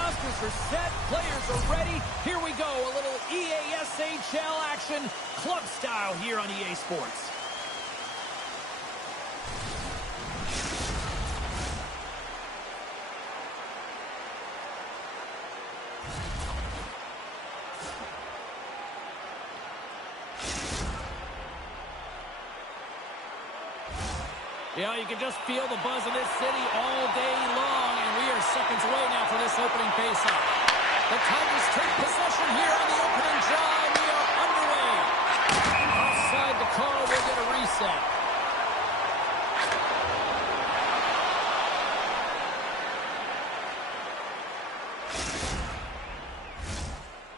rosters are set. Players are ready. Here we go. A little EASHL action, club style here on EA Sports. Yeah, you can just feel the buzz of this city all day long, and we are seconds away now for this opening face-off. The Tigers take possession here on the opening drive. We are underway. Offside the call, we'll get a reset.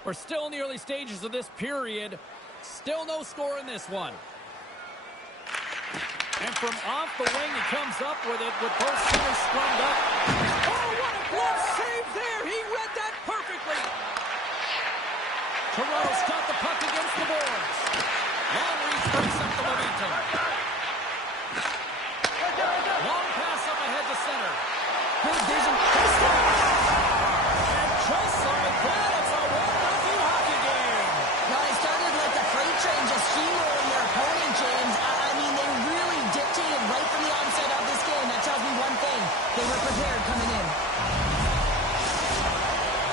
We're still in the early stages of this period. Still no score in this one. And from off the wing, he comes up with it with both centers scrummed up. Oh, what a glove save there! He read that perfectly! Toronto's got the puck against the boards. Long reach breaks up the momentum. Long pass up ahead to center. Good vision. And just like that, it's a 1-0 hockey game. Now, they started like the freight train, just steamrolling their opponent, James. I mean, they really dictated right from the onset of this game. That tells me one thing. They were prepared coming in.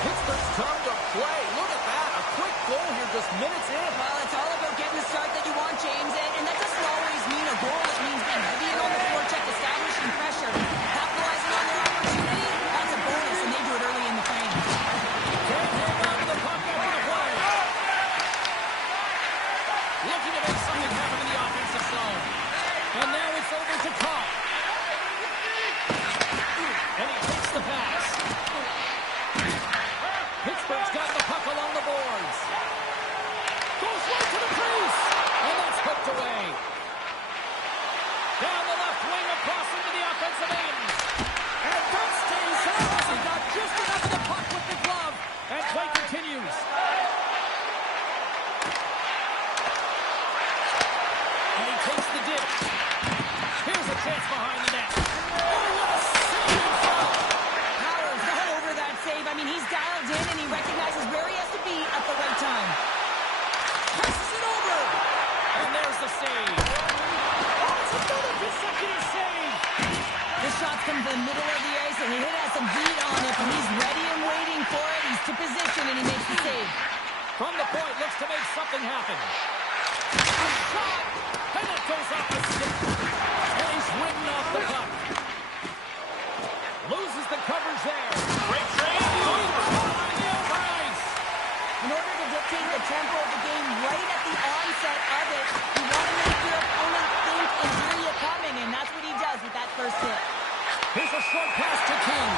Pittsburgh's turn to play. Look at that. A quick goal here just minutes in. Well, it's all about getting the start that you want, James. And that doesn't always mean a goal. It means being heavy and on the forecheck, establishing pressure, capitalizing on their opportunity. That's a bonus, and they do it early in the frame. Can't hang on to the puck over the play. Looking to make something happen in the offensive zone. And now it's over to Cobb. And he takes the pass. Pittsburgh's got the puck along the boards. Goes right to the crease. And that's hooked away. Down the left wing across into the offensive end. And that stays out as he got just enough of the puck with the glove. And play continues. And he takes the ditch. Here's a chance behind the net. Oh, what a save from Powers all over that save. I mean, he's dialed in, and he recognizes where he has to be at the right time. passes it over. And there's the save. Oh, it's another consecutive save. This shot's come from the middle of the ice, and he has some beat on it, but he's ready and waiting for it. He's to position, and he makes the save. From the point, looks to make something happen. A shot, and it goes off the stick. And he's ridden off the puck. Loses the coverage there. Great save. On the over ice. In order to dictate the tempo of the game right at the onset of it, you want to make your opponent think and hear you coming, and that's what he does with that first hit. Here's a short pass to King.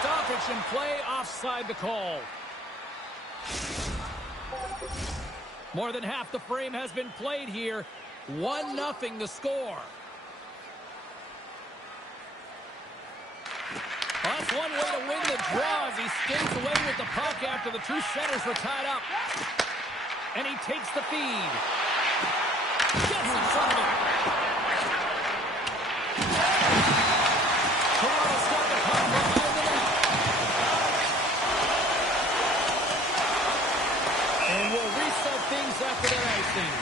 Stoppage and play, offside the call. More than half the frame has been played here. 1-0 the score. That's one way to win the draw as he skates away with the puck after the two centers were tied up. And he takes the feed. Gets in front of it. Toronto's got the puck behind the net. And we'll reset things after that icing.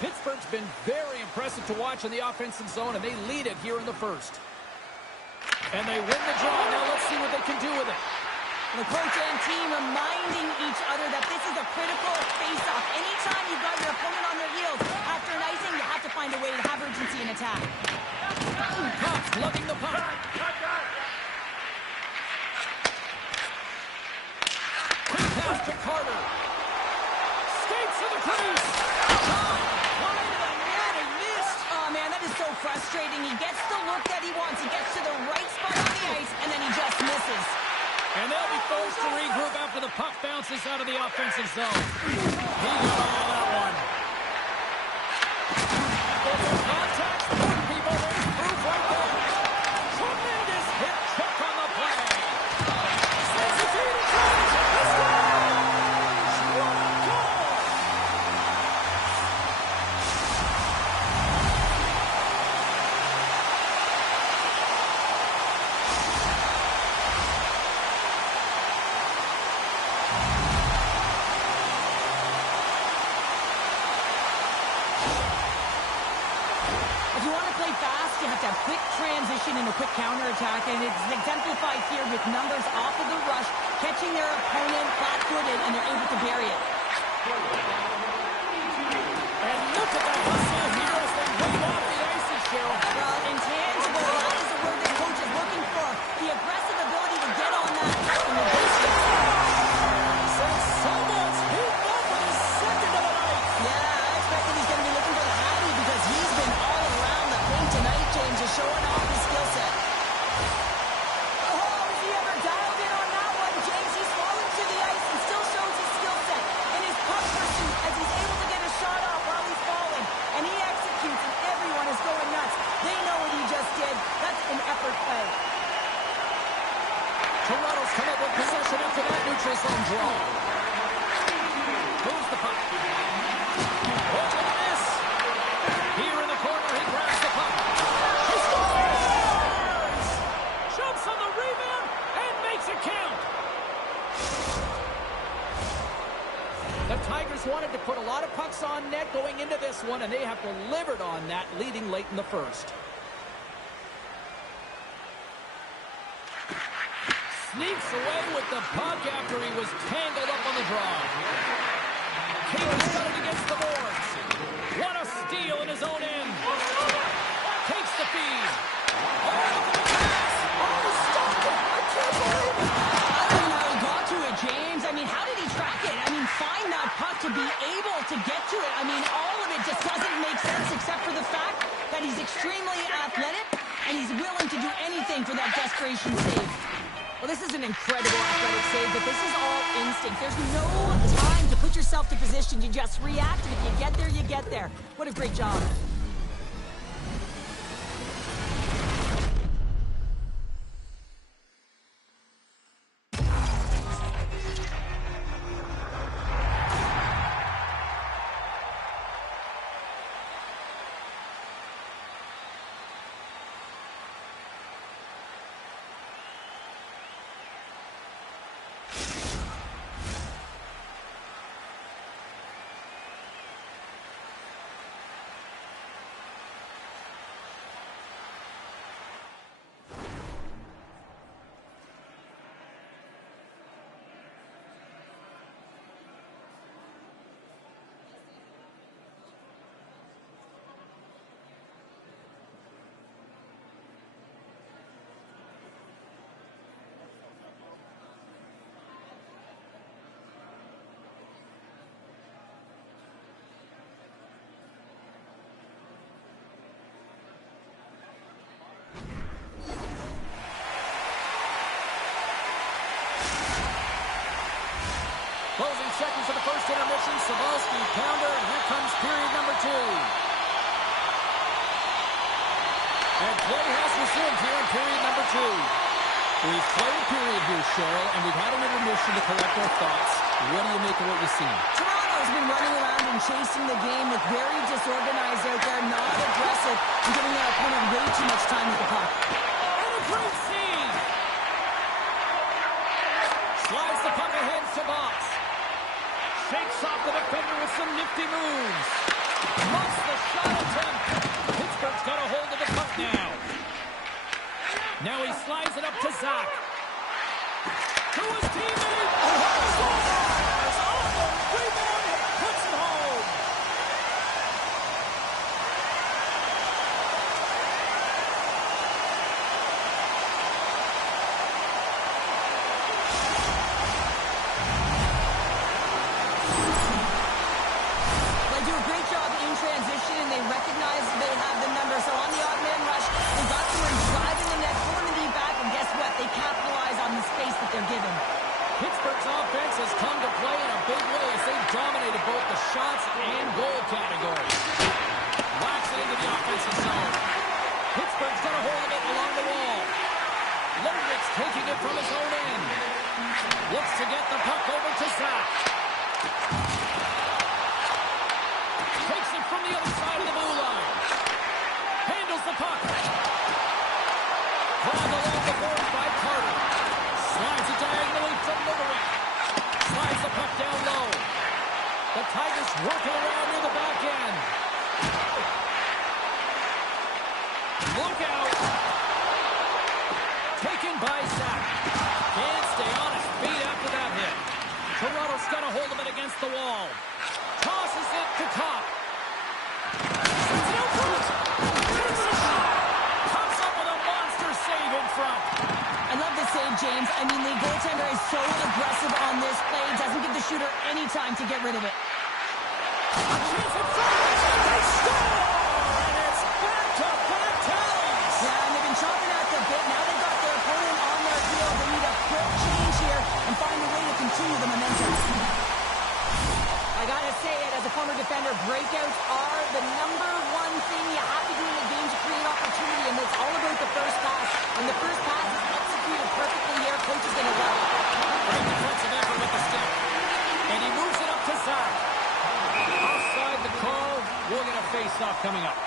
Pittsburgh's been very impressive to watch in the offensive zone, and they lead it here in the first. And they win the draw. Now let's see what they can do with it. The coach and team reminding each other that this is a critical face-off. Anytime you've got your opponent on their heels after an icing, you have to find a way to have urgency in attack. Cox lugging the puck. Quick pass to Carter. Skates to the crease. Wide of the net and missed. Oh, man, that is so frustrating. He gets the look that he wants. He gets to the right spot on the ice, and then he just misses. And they'll be forced to regroup after the puck bounces out of the offensive zone. He got all that one. It's a contact. People, there's proof right there. Tremendous hit check on the play. Sends it to the trench. He scores! What a goal! transition and a quick counterattack, and it's exemplified here with numbers off of the rush, catching their opponent flat-footed, and they're able to bury it. And look at that hustle here as they wave off the ices, Cheryl. Well, intangible, that is the word this coach is looking for. The aggressive ability to get on that puck and negotiate. So someone's heating up with his second of the night. Yeah, I expected he's going to be looking for the hattie because he's been all around the paint tonight, James, just showing off his skill set. Oh, is he ever dialed in on that one, James? He's fallen to the ice and still shows his skill set and his puck pursuit as he's able to get a shot off while he's falling. And he executes, and everyone is going nuts. They know what he just did. That's an effort play. Toronto's come up with possession after that neutral zone draw. Moves the puck. Oh, look at this. Here in the corner, he grabs the puck. He scores! Jumps on the rebound and makes it count. The Tigers wanted to put a lot of pucks on net going into this one, and they have delivered on that, leading late in the first. Sneaks away with the puck after he was tangled up on the draw. King's got it against the boards. What a steal in his own end. Takes the feed. Oh, look at the pass. Oh, stopped it. I can't believe it. I don't know how he got to it, James. I mean, how did he track it? I mean, find that puck to be able to get to it. I mean, all of it just doesn't make sense except for the fact that he's extremely athletic and he's willing to do anything for that desperation save. Well, this is an incredible athletic save, but this is all instinct. There's no time to put yourself to position. You just react, and if you get there, you get there. What a great job. Closing seconds of the first intermission. Savalsky pounder, and here comes period number 2. And play has resumed here in period number 2. We've played a period here, Cheryl, and we've had an intermission to collect our thoughts. What do you make of what you've seen? Toronto's been running around and chasing the game with very disorganized out there, not aggressive, and giving their opponent way too much time with the puck. And a great save! Slides the puck ahead to Box. Shakes off the defender with some nifty moves. Muffs the shot attempt. Pittsburgh's got a hold of the puck now. Now he slides it up to Zach. To his teammate. Scores! On the rebound and puts it home. They do a great job in transition, and they recognize they have the number. So on the odd man rush, they got someone driving the net, pulling the knee back, and guess what? They capitalize on the space that they're given. Pittsburgh's offense has come to play in a big way as they dominated both the shots and goal categories. Whacks it into the offensive zone. Pittsburgh's got a hold of it along the wall. Lundqvist taking it from his own end. Looks to get the puck over to Zach. Takes it from the other side of the blue line. Handles the puck. Drawn along the board by Carter. Slides it diagonally from Lundqvist. Slides the puck down low. The Tigers working around near the back end. Look out. James. I mean, the goaltender is so aggressive on this play. Doesn't give the shooter any time to get rid of it. A chance in front of us, and they score! And it's back-to-back talents! Yeah, and they've been chomping at the bit. Now they've got their opponent on their heels. They need a quick change here and find a way to continue the momentum. I gotta say it, as a former defender, breakouts are the number one thing you have to do in a game to create opportunity, and it's all about the first pass. When the first pass is executed perfectly here, coach is gonna love it. Great defensive effort with the stick. And he moves it up to Zach. Offside the call. We'll get a face-off coming up.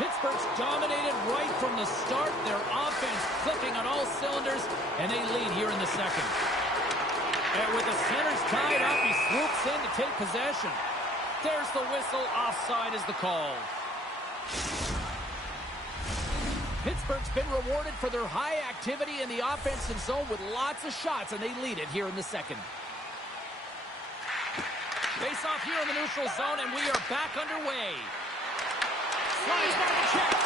Pittsburgh's dominated right from the start. Their offense clicking on all cylinders, and they lead here in the second. And with the centers tied up, he swoops in to take possession. There's the whistle. Offside is the call. Pittsburgh's been rewarded for their high activity in the offensive zone with lots of shots, and they lead it here in the second. Face off here in the neutral zone, and we are back underway. Slides by the check.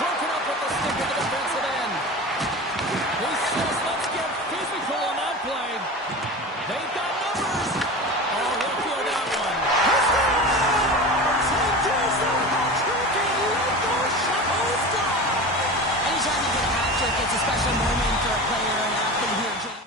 Broken up with the stick at the defensive end. He says, let's get physical on that play. They've got numbers. Oh, look for that one. He scores! He does the hat-trick in Lego Shaposta! Anytime you get a hat trick, it's a special moment for a player and athlete here, James.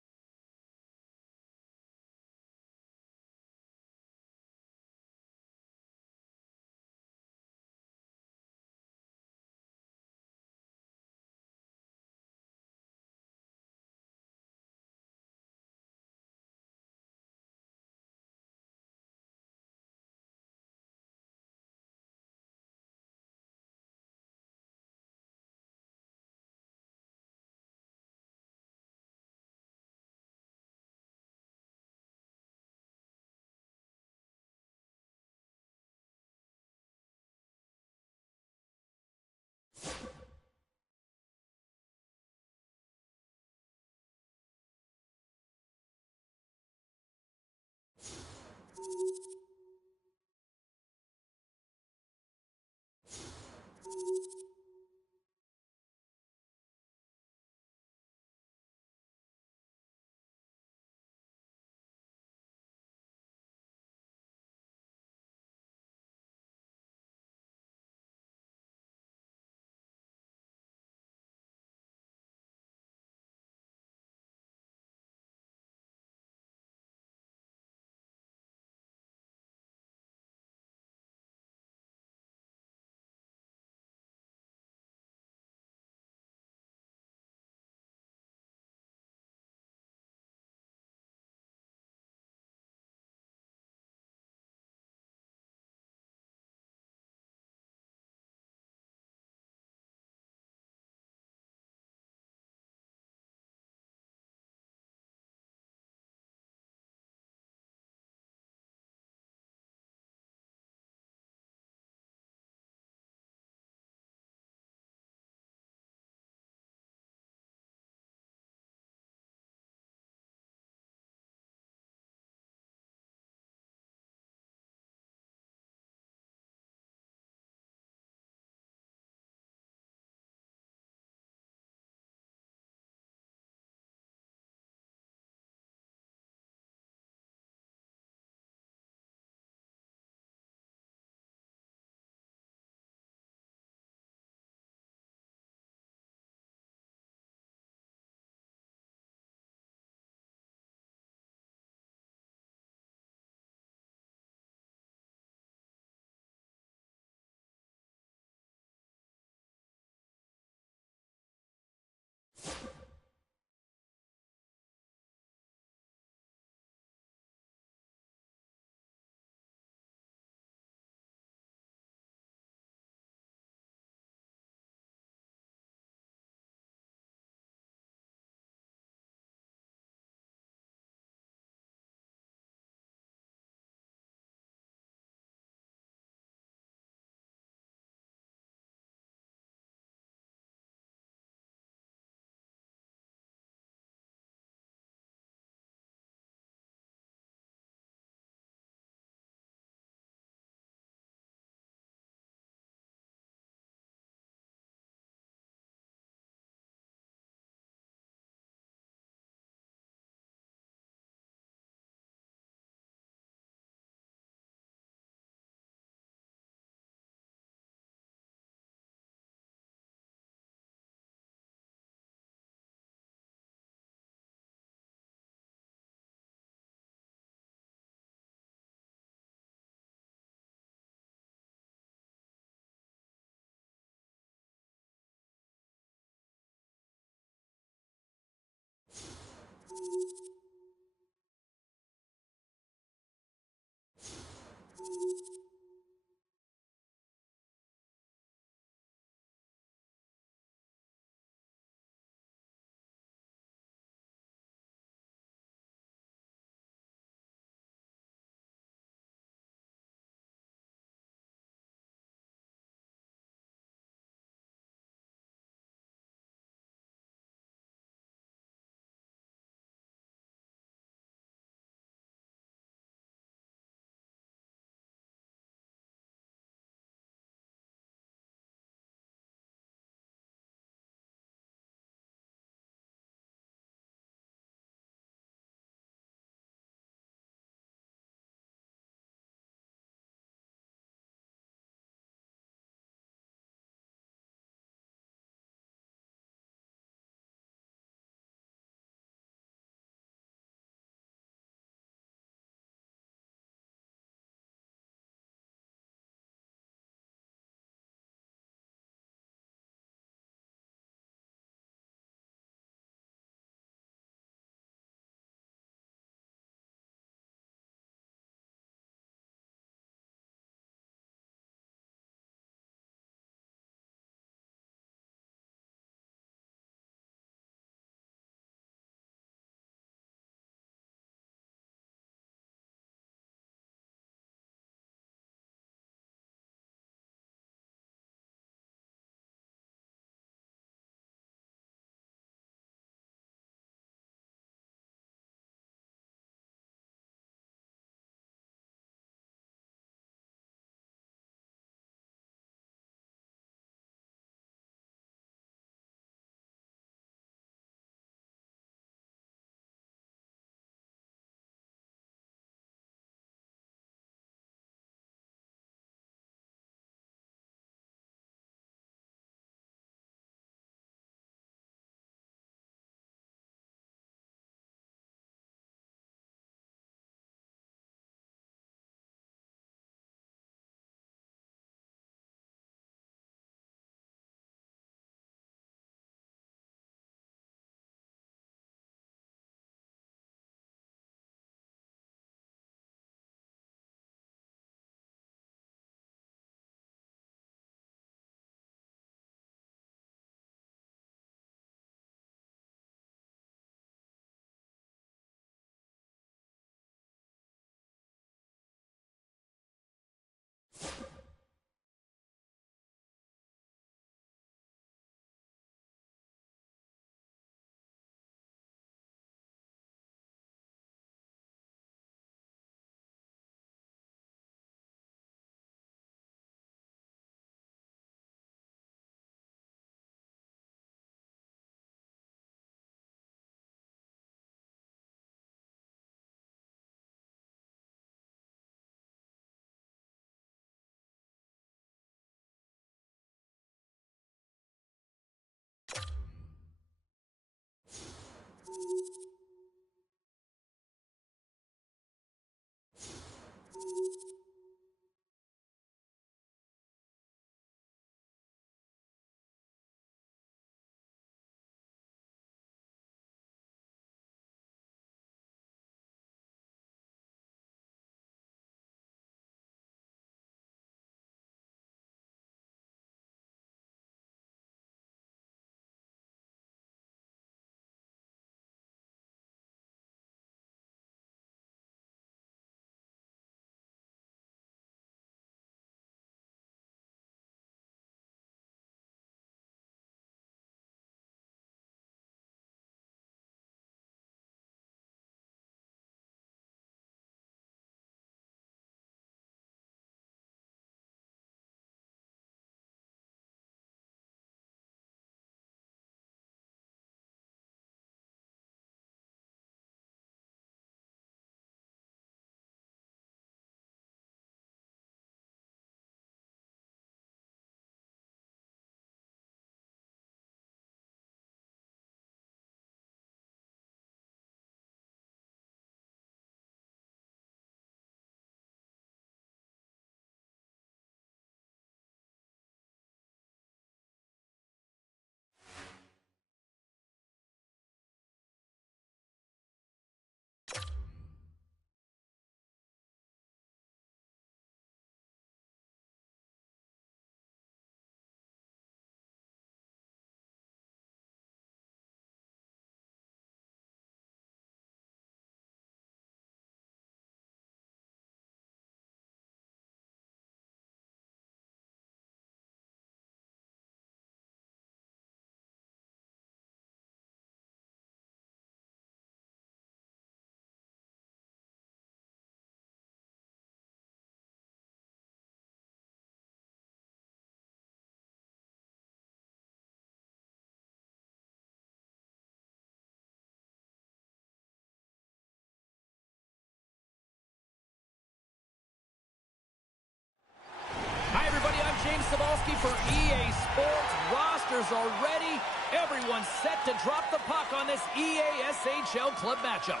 Cebulski for EA Sports. Rosters are ready. Everyone's set to drop the puck on this EA SHL club matchup.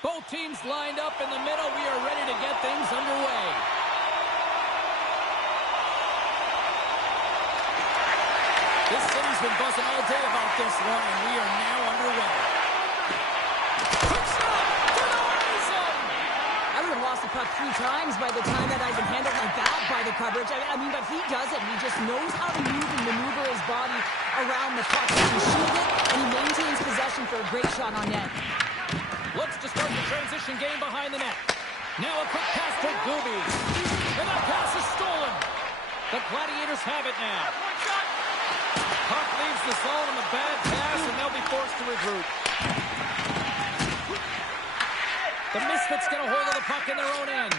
Both teams lined up in the middle. We are ready to get things underway. This city's been buzzing all day about this one, and we are now underway. Quick shot to the horizon! I would have lost the puck 3 times by the time that I've been handled like that by the coverage. I mean, but he does it. He just knows how to move and maneuver his body around the puck. He shields it, and he maintains possession for a great shot on net. Looks to start the transition game behind the net. Now a quick pass to Gooby. And that pass is stolen. The Gladiators have it now. Puck leaves the zone on the bad pass, and they'll be forced to regroup. The Misfits get a hold of the puck in their own end.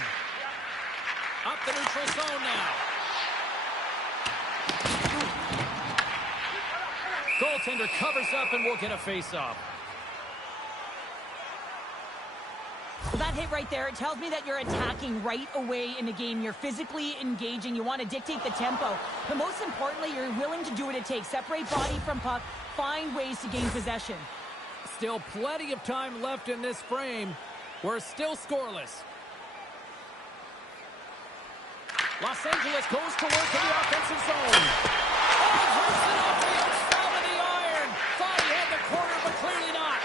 Up the neutral zone now. Goaltender covers up, and we'll get a face-off. That hit right there, it tells me that you're attacking right away in the game. You're physically engaging. You want to dictate the tempo. But most importantly, you're willing to do what it takes. Separate body from puck. Find ways to gain possession. Still plenty of time left in this frame. We're still scoreless. Los Angeles goes to work in the offensive zone. Oh, hurts it off the outside of the iron. Thought he had the corner, but clearly not.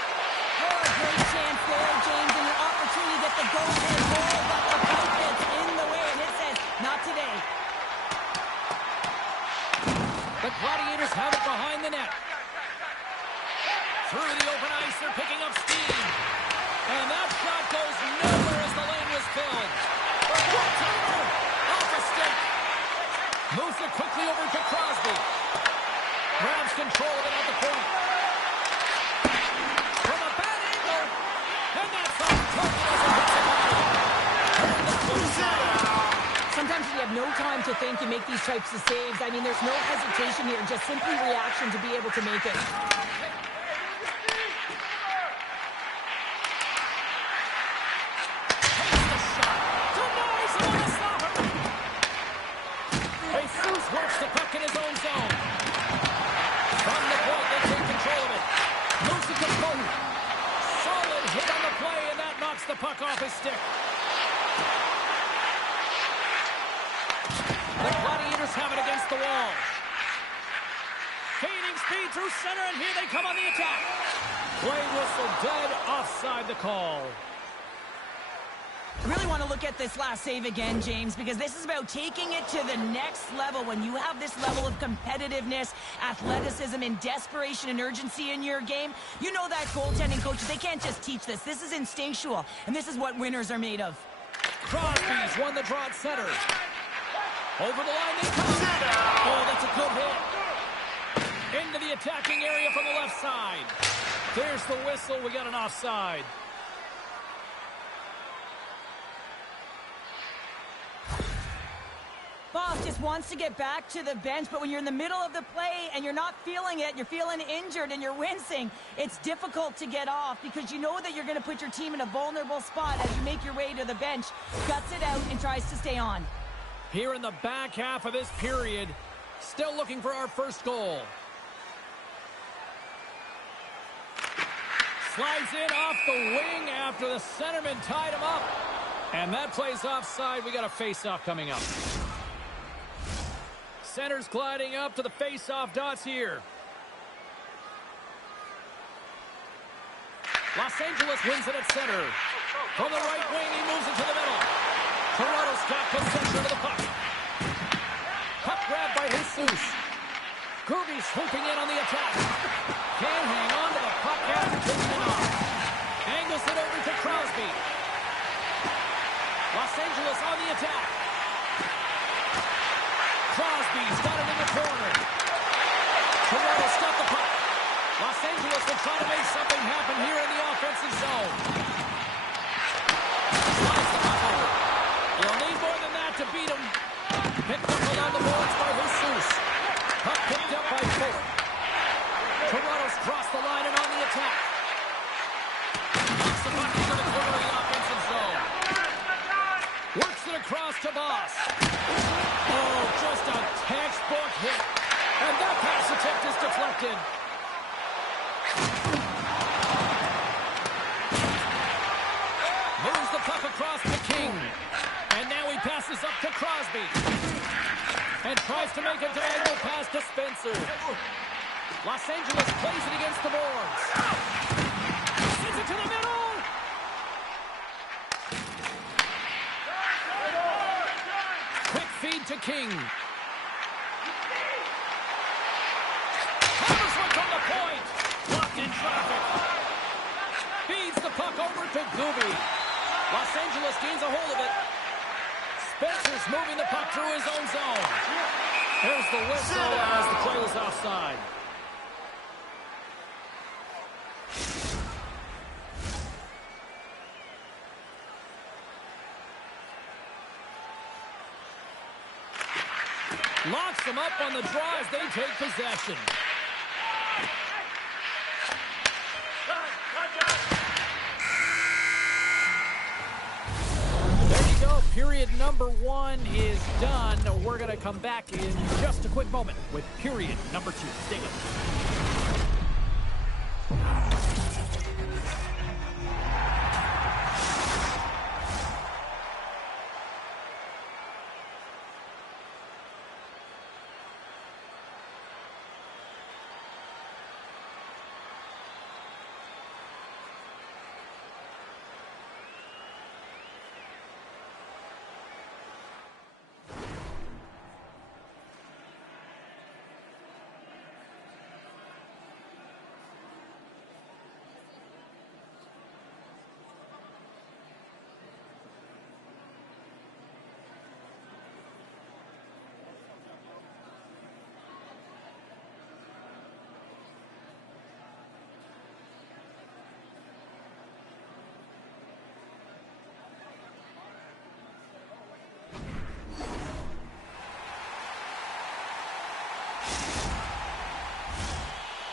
Oh, great chance there, James, and your opportunity to get the go-ahead goal, but the puck gets in the way, and it says, not today. The Gladiators have it behind the net. Through the open ice, they're picking up steam. And that shot goes nowhere as the lane was filled. Goaltender off a stick. Moves it quickly over to Crosby. Grabs control of it at the point. From a bad angle. And that's off target as it hits the body. Sometimes you have no time to think and make these types of saves. I mean, there's no hesitation here, just simply reaction to be able to make it. Works the puck in his own zone. From the point, they take control of it. Moves it to Cole. Solid hit on the play, and that knocks the puck off his stick. The Gladiators have it against the wall. Gaining speed through center, and here they come on the attack. Play whistle dead, offside the call. I really want to look at this last save again, James, because this is about taking it to the next level. When you have this level of competitiveness, athleticism, and desperation and urgency in your game, you know that goaltending coaches, they can't just teach this. This is instinctual, and this is what winners are made of. Crosby's won the draw at center. Over the line they come. Oh, that's a good hit. Into the attacking area from the left side. There's the whistle. We got an offside. Boss just wants to get back to the bench, but when you're in the middle of the play and you're not feeling it, you're feeling injured and you're wincing, it's difficult to get off because you know that you're going to put your team in a vulnerable spot as you make your way to the bench, guts it out, and tries to stay on. Here in the back half of this period, still looking for our first goal. Slides in off the wing after the centerman tied him up. And that plays offside. We got a face-off coming up. Center's gliding up to the face-off dots here. Los Angeles wins it at center. From the right wing, he moves it to the middle. Toronto's got possession of the puck. Puck grabbed by Jesus. Kirby's swooping in on the attack. Can't hang on to the puck after taking it off. Angles it over to Crosby. Los Angeles on the attack. Crosby's got it in the corner. Toronto's got the puck. Los Angeles will try to make something happen here in the offensive zone. Slides the puck over. You'll need more than that to beat him. Picked up along the boards by Jesus. drive forward. Toronto's crossed the line and on the attack. Knocks the puck into the corner of the offensive zone. Works it across to Boss. Oh, just a textbook hit. And that pass attempt is deflected. Moves the puck across to King. And now he passes up to Crosby. And tries to make a diagonal pass to Spencer. Los Angeles plays it against the boards. Sends it to the middle. Quick feed to King. Hammers one from the point. Blocked in traffic. Feeds the puck over to Gooby. Los Angeles gains a hold of it. Spencer's moving the puck through his own zone. There's the whistle as the play is offside. Locks them up on the draw as they take possession. There you go. Period number 1 is done. We're going to come back in just a quick moment with period number 2. Stay with us.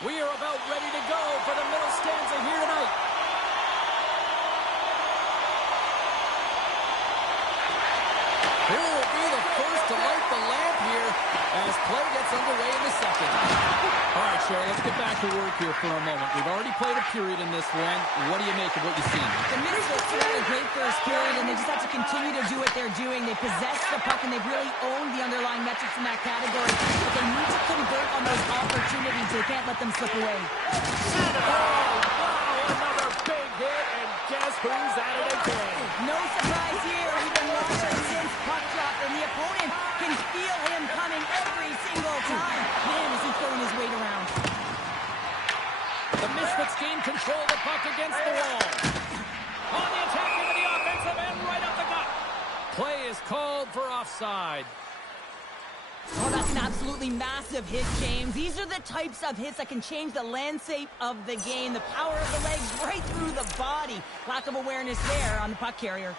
We are about ready to go for the middle stanza here tonight. Who will be the first to light the lamp here as play gets underway in the second? All right, Cheryl, let's get back to work here for a moment. We've already played a period in this one. What do you make of what you've seen? The Minnesota had a great first period, and they just have to continue to do what they're doing. They possess the puck, and they've really owned the underlying metrics in that category. But they need to convert on those opportunities. They can't let them slip away. Oh, wow, another big hit, and guess who's at it again? No surprise here. We've been watching since puck drop, and the opponent can feel him coming every single time. Man, is he throwing his weight around. The Misfits gain control of the puck against the wall. On the attack into the offensive end, right up the gut. Play is called for offside. Oh, that's an absolutely massive hit, James. These are the types of hits that can change the landscape of the game. The power of the legs right through the body. Lack of awareness there on the puck carrier.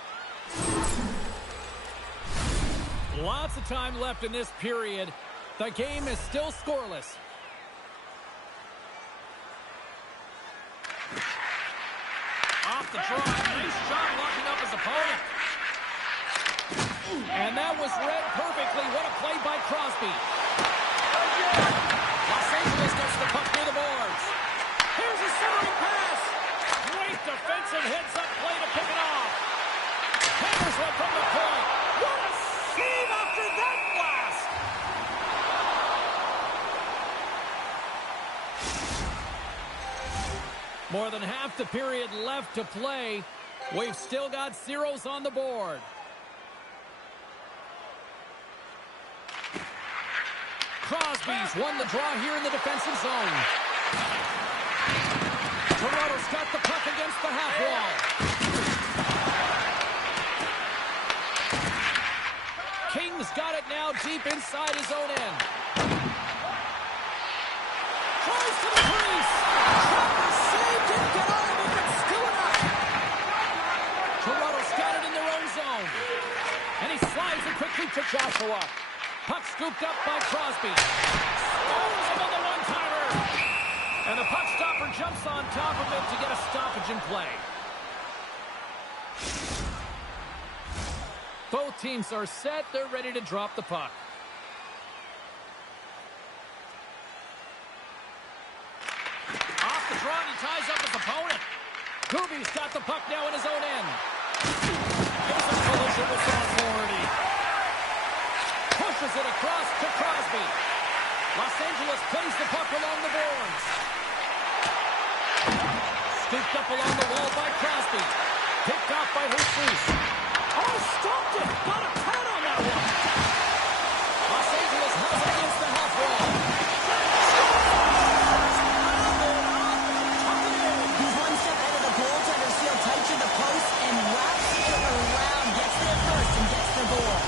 Lots of time left in this period. The game is still scoreless. Off the draw. Nice job locking up his opponent. And that was read perfectly. What a play by Crosby. Los Angeles gets the puck near the boards. Here's a centering pass. Great defensive heads-up play to pick it off. Hammers one from the point. What a save after that blast. More than half the period left to play. We've still got zeros on the board. Crosby's won the draw here in the defensive zone. Toronto's got the puck against the half wall. King's got it now deep inside his own end. Tries to the crease. Trapper saved, didn't get all of it, but still enough. Toronto's got it in their own zone. And he slides it quickly to Joshua. Puck scooped up by Crosby. Stones him on the one-timer. And the puck stopper jumps on top of it to get a stoppage in play. Both teams are set. They're ready to drop the puck. Off the draw, and he ties up his opponent. Gooby's got the puck now in his own end. There's a collision with some authority. Pushes it across to Crosby. Los Angeles plays the puck along the boards. Scooped up along the wall by Crosby. Picked off by Jesus. Oh, stopped it! Got a pad on that one! Los Angeles has it against the half wall. He's one step ahead of the goaltender, sealed tight to the post, and wraps it around. Gets there first and gets the goal.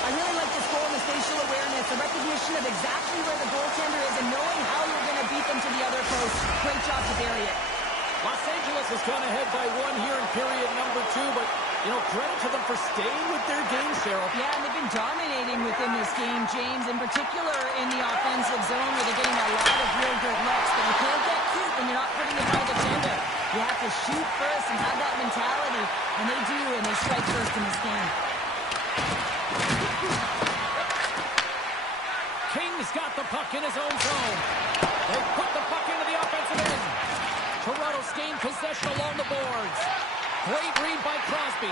I really like this goal and the spatial awareness, the recognition of exactly where the goaltender is and knowing how you're going to beat them to the other post. Great job to bury it. Los Angeles has gone ahead by one here in period number 2, but, credit to them for staying with their game, Cheryl. Yeah, and they've been dominating within this game, James, in particular in the offensive zone where they're getting a lot of real good looks, but you can't get cute when you're not putting it by the defender. You have to shoot first and have that mentality, and they do, and they strike first in this game. King's got the puck in his own zone. They put the puck into the offensive end. Toronto's gained possession along the boards. Great read by Crosby.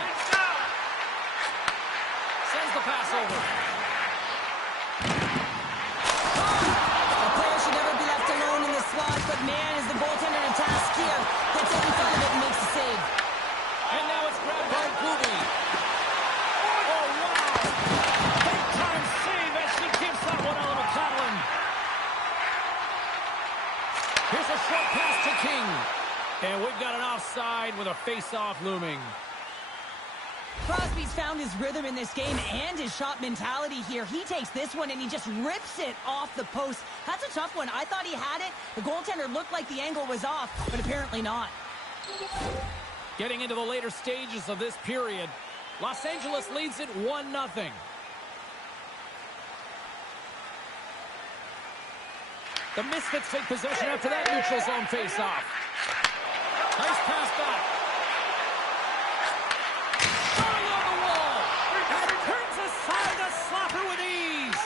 Sends the pass over. A player should never be left alone in the slot, but man, is the goaltender to task here. Gets out in front of it and makes the save. And now it's grabbed by Gooby. Oh, wow. Big time save as she gives that one out of a paddling. Here's a short pass to King. And we've got an offside with a face-off looming. Crosby's found his rhythm in this game and his shot mentality here. He takes this one and he just rips it off the post. That's a tough one. I thought he had it. The goaltender looked like the angle was off, but apparently not. Getting into the later stages of this period, Los Angeles leads it 1-0. The Misfits take possession after that neutral zone face-off. Nice pass back. Shooting on the wall. And turns aside the slapper with ease.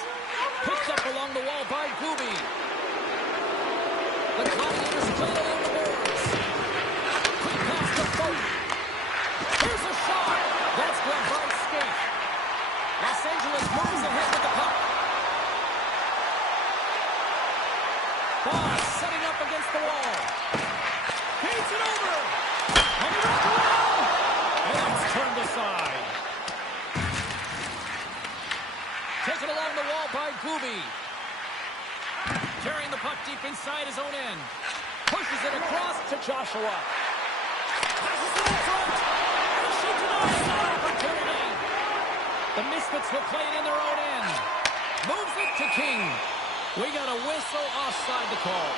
Picked up along the wall by Gooby. The Gladiators play along the boards. Quick pass to Foden. Here's a shot. That's grabbed by Skate. Los Angeles moves ahead with the puck. Boss setting up against the wall. Paints it over. And the wrap around. And it's turned aside. Taken along the wall by Gooby. Carrying the puck deep inside his own end. Pushes it across to Joshua. Passes it in front. And she denies that opportunity. The Misfits will play it in their own end. Moves it to King. We got a whistle offside the call.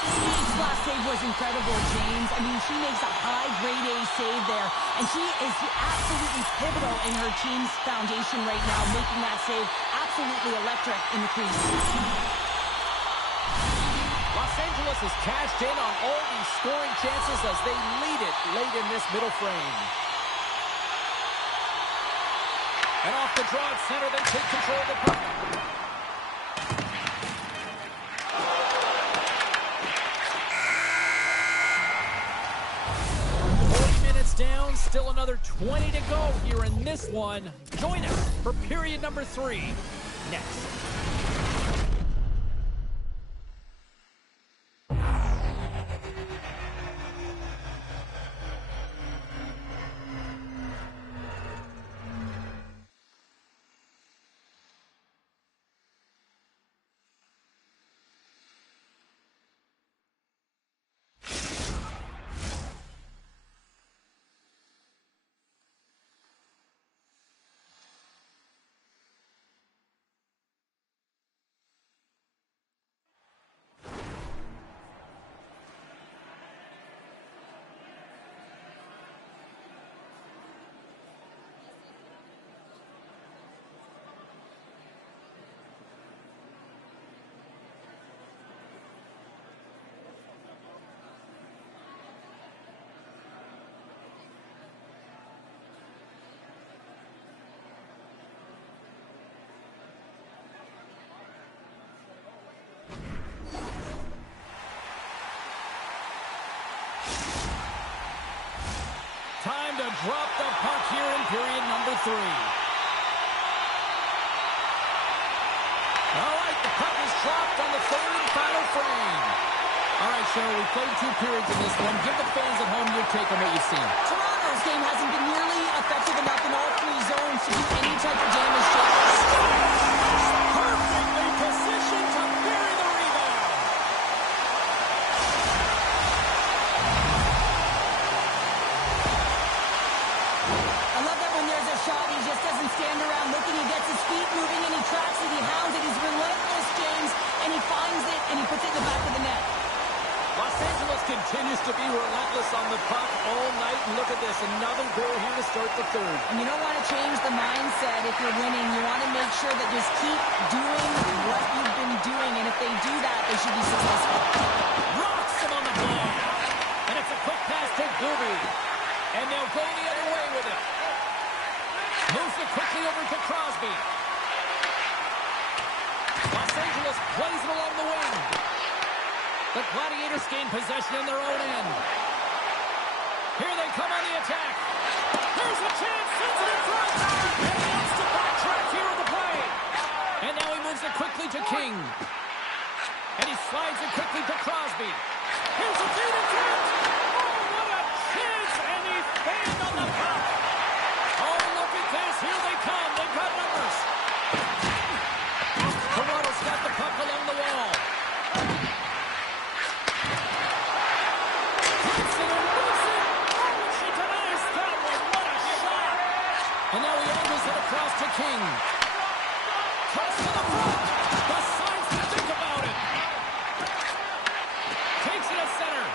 Skate's last save was incredible, James. I mean, she makes a high grade A save there, and she is absolutely pivotal in her team's foundation right now, making that save absolutely electric in the crease. Los Angeles has cashed in on all these scoring chances as they lead it late in this middle frame. And off the draw at center, they take control of the puck. 40 minutes down, still another 20 to go here in this one. Join us for period number 3 next. drop the puck here in period number 3. All right, the puck is dropped on the third and final frame. All right, Cheryl, we played 2 periods in this one. Give the fans at home your take on what you've seen. Toronto's game hasn't been nearly effective enough in all 3 zones to do any type of damage to us. Perfectly positioned to bury the rebound. I love that when there's a shot, he just doesn't stand around looking. He gets his feet moving and he tracks it. He hounds it. He's relentless, James, and he finds it and he puts it in the back of the net. Los Angeles continues to be relentless on the puck all night. And look at this, another goal here to start the third. And you don't want to change the mindset if you're winning. You want to make sure that just keep doing what you've been doing. And if they do that, they should be successful. Rocks him on the ball. And it's a quick pass to Gooby. And they'll go the other way with it. Moves it quickly over to Crosby. Los Angeles plays it along the wing. The Gladiators gain possession in their own end. Here they come on the attack. Here's a chance. Sends it in front. And he wants to backtrack here on the play. And now he moves it quickly to King. And he slides it quickly to Crosby. Here's a feed in front. Oh, what a chance. And he fanned on the puck. Oh, look at this. Here they come. They've got numbers. Toronto's got the puck along the wall. And now he angles it across to King. Cuts to the front. The signs to think about it. Takes it at center.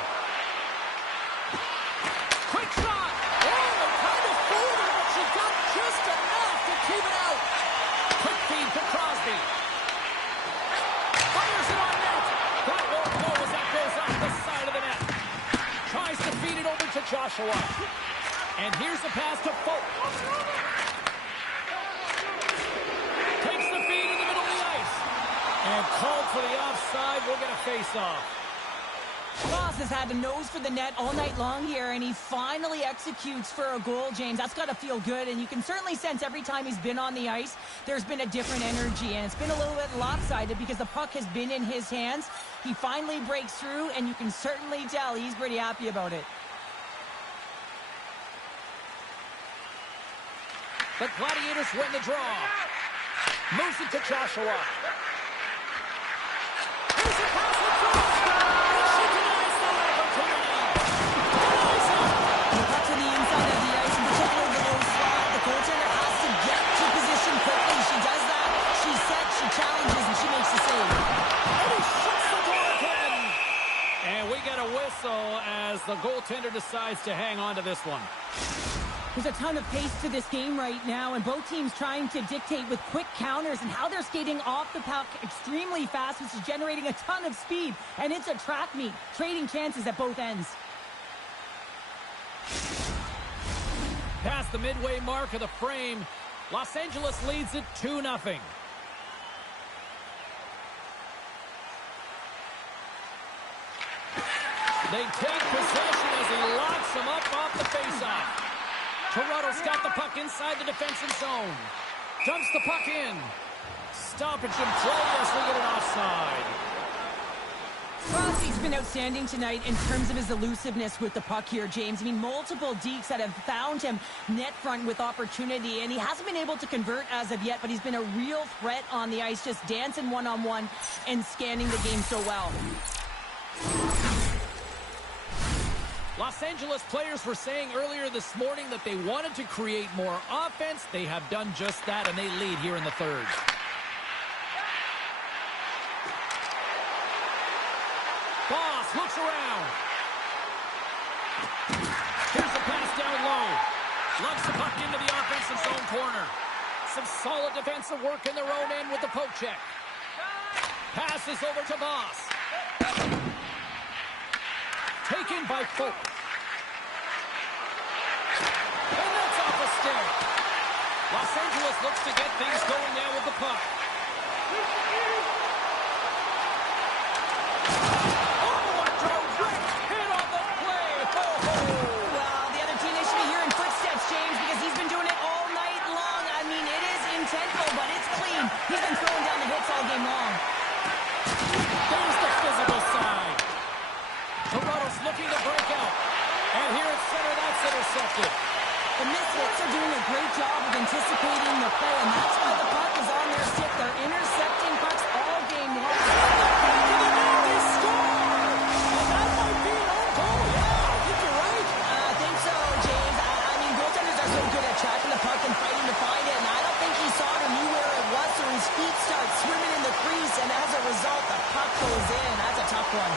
Quick shot. Oh, kind of fooled her, but she got just enough to keep it out. Quick feed to Crosby. Fires it on net. That won't go as that goes off the side of the net. Tries to feed it over to Joshua. And here's the pass to Folk. Takes the feed in the middle of the ice. And called for the offside. We'll get a face-off. Ross has had a nose for the net all night long here, and he finally executes for a goal, James. That's got to feel good, and you can certainly sense every time he's been on the ice, there's been a different energy, and it's been a little bit lopsided because the puck has been in his hands. He finally breaks through, and you can certainly tell he's pretty happy about it. The Gladiators win the draw. Moves it to Joshua. Here's a pass in front. And she denies the opportunity. Denies it. The puck to the inside of the ice, in particular the low slot. The goaltender has to get to position quickly. She does that. She sets, she challenges, and she makes the save. And he shuts the door again. And we get a whistle as the goaltender decides to hang on to this one. There's a ton of pace to this game right now, and both teams trying to dictate with quick counters and how they're skating off the puck extremely fast, which is generating a ton of speed. And it's a track meet, trading chances at both ends. Past the midway mark of the frame, Los Angeles leads it 2-0. They take possession as he locks them up off the faceoff. Toronto's got the puck inside the defensive zone. Dumps the puck in. Stoppage in play as we get an offside. Crosby's been outstanding tonight in terms of his elusiveness with the puck here, James. I mean, multiple dekes that have found him net front with opportunity, and he hasn't been able to convert as of yet, but he's been a real threat on the ice, just dancing one-on-one and scanning the game so well. Los Angeles players were saying earlier this morning that they wanted to create more offense. They have done just that, and they lead here in the third. Boss looks around. Here's the pass down low. Lugs the puck into the offensive zone corner. Some solid defensive work in their own end with the poke check. Passes over to Boss. Taken by Folk. And that's off a stick. Los Angeles looks to get things going now with the puck. Well, the other team, they should be hearing footsteps game long. There's the physical side. Toronto's looking to break out. And here at center, that's intercepted. The Misfits are doing a great job of anticipating the play, and that's why the puck is on their stick. They're intercepting pucks all game long. They score! And that might be an own goal. Yeah, I think you're right. I think so, James. I mean, goaltenders are so good at tracking the puck and fighting to find it, and I don't think he saw it or knew where it was, so his feet start swimming in the crease, and as a result, the puck goes in. That's a tough one.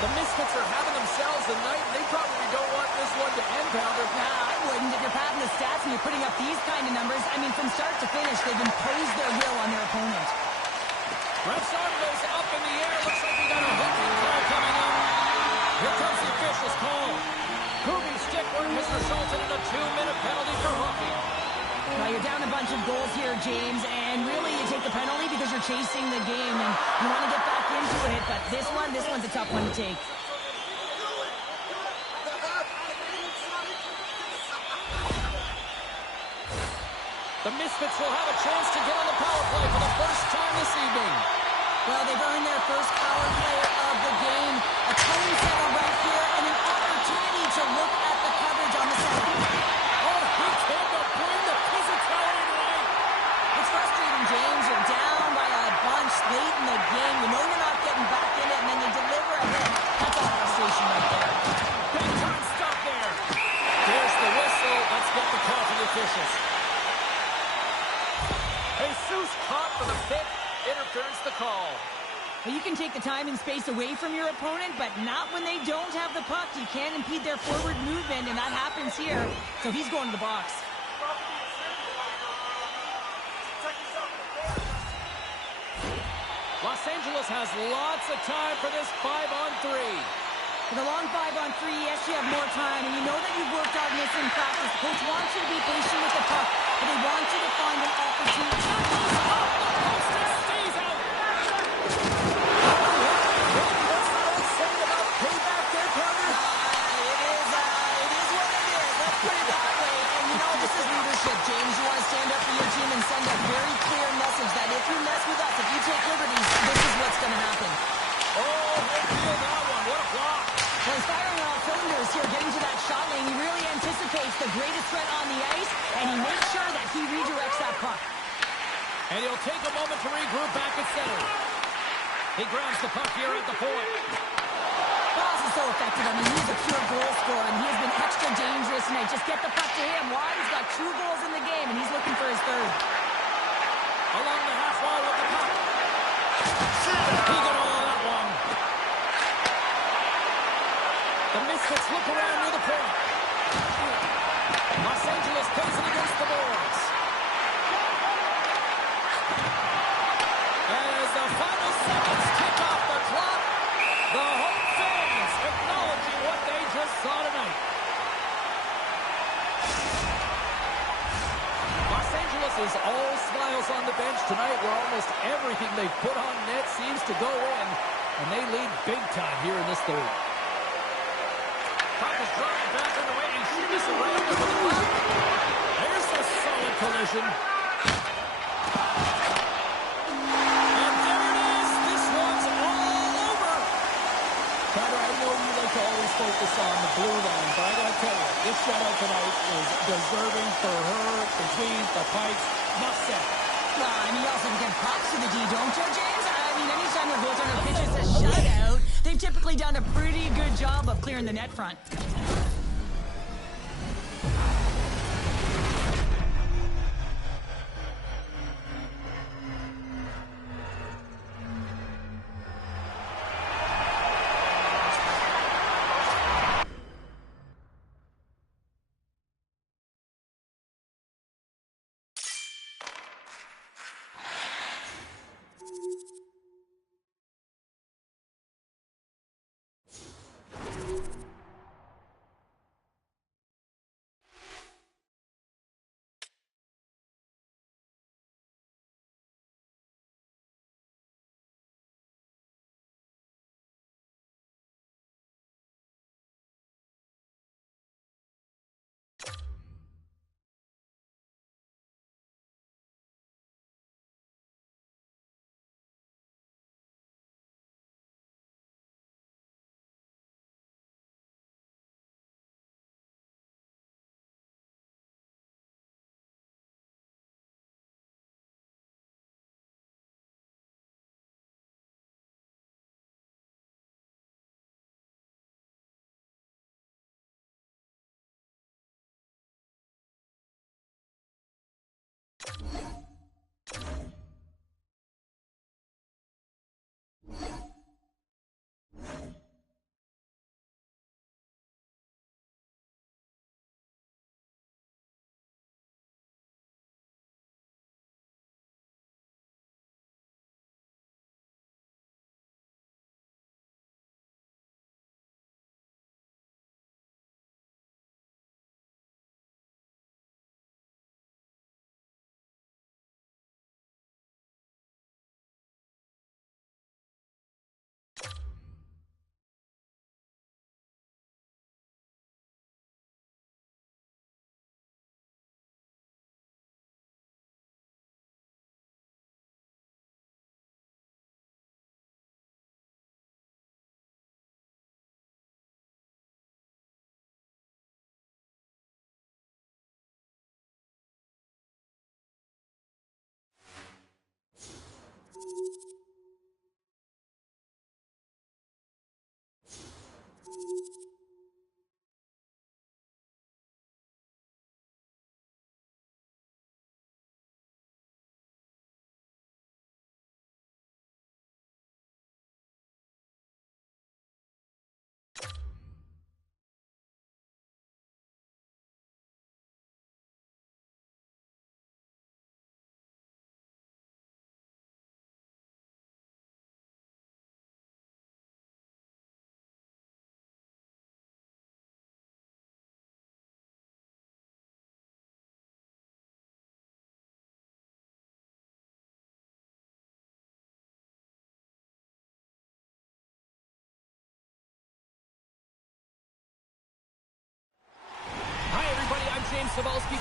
The Misfits are having themselves a night. They probably don't want this one to end, Pounder. Nah, I wouldn't. If you're padding the stats and you're putting up these kind of numbers, I mean, from start to finish, they've imposed their will on their opponent. Ref's arm goes up in the air. Looks like we got a hooking call coming up. Here comes the official's call. Proving stick work has resulted in a 2-minute penalty for hooking. Now, you're down a bunch of goals here, James, and really you take the penalty because you're chasing the game, and you want to get back into it, but this one's a tough one to take. The Misfits will have a chance to get on the power play for the first time this evening. Well, they've earned their first power play of the game. A tone setter right here, and an opportunity to look at the coverage on the side. Oh, he came to bring the physicality tonight. It's frustrating, James. You're down by a bunch late in the game. You know you're not getting back in it, and then you deliver a hit. That's all frustration right there. Big time stop there. There's the whistle. Let's get the call from the officials. Jesus caught for the pick. Interference the call. Well, you can take the time and space away from your opponent, but not when they don't have the puck. You can't impede their forward movement, and that happens here. So he's going to the box. Los Angeles has lots of time for this 5-on-3. For the long 5-on-3, yes, you have more time, and you know that you've worked on this in practice. Coach wants you to be patient with the puck, but he wants you to find an opportunity. Stays out. What's the old saying about payback there, partner? It is what it is. Let's put it that way. And you know, this is leadership, James. You want to stand up for your team and send a very clear message that if you mess with us, if you take liberties, this is what's going to happen. Oh, we'll feel that one. What a block. Well, he's firing on all cylinders here, getting to that shot lane. He really anticipates the greatest threat on the ice, and he makes sure that he redirects that puck. And he'll take a moment to regroup back at center. He grabs the puck here at the point. Boss is so effective. I mean, he's a pure goal scorer, and he has been extra dangerous tonight. Just get the puck to him. Why? He's got 2 goals in the game, and he's looking for his third. Along the half wall with the puck. He got all of that one. The Misfits look around near the point. Los Angeles plays it against the boards. As the final seconds tick off the clock, the home fans acknowledging what they just saw tonight. Los Angeles is all smiles on the bench tonight, where almost everything they put on net seems to go in, and they lead big time here in this third. Puck is dropped back on the way, and shoots around with the puck. There's a solid collision. And there it is. This one's all over. Tyler, I know you like to always focus on the blue line, but I gotta tell you, this shutout tonight is deserving for her between the pipes. Enough said. Well, I mean, you also give props to the D, don't you, James? I mean, anytime your goaltender pitches a shutout, they've typically done a pretty good job of clearing the net front.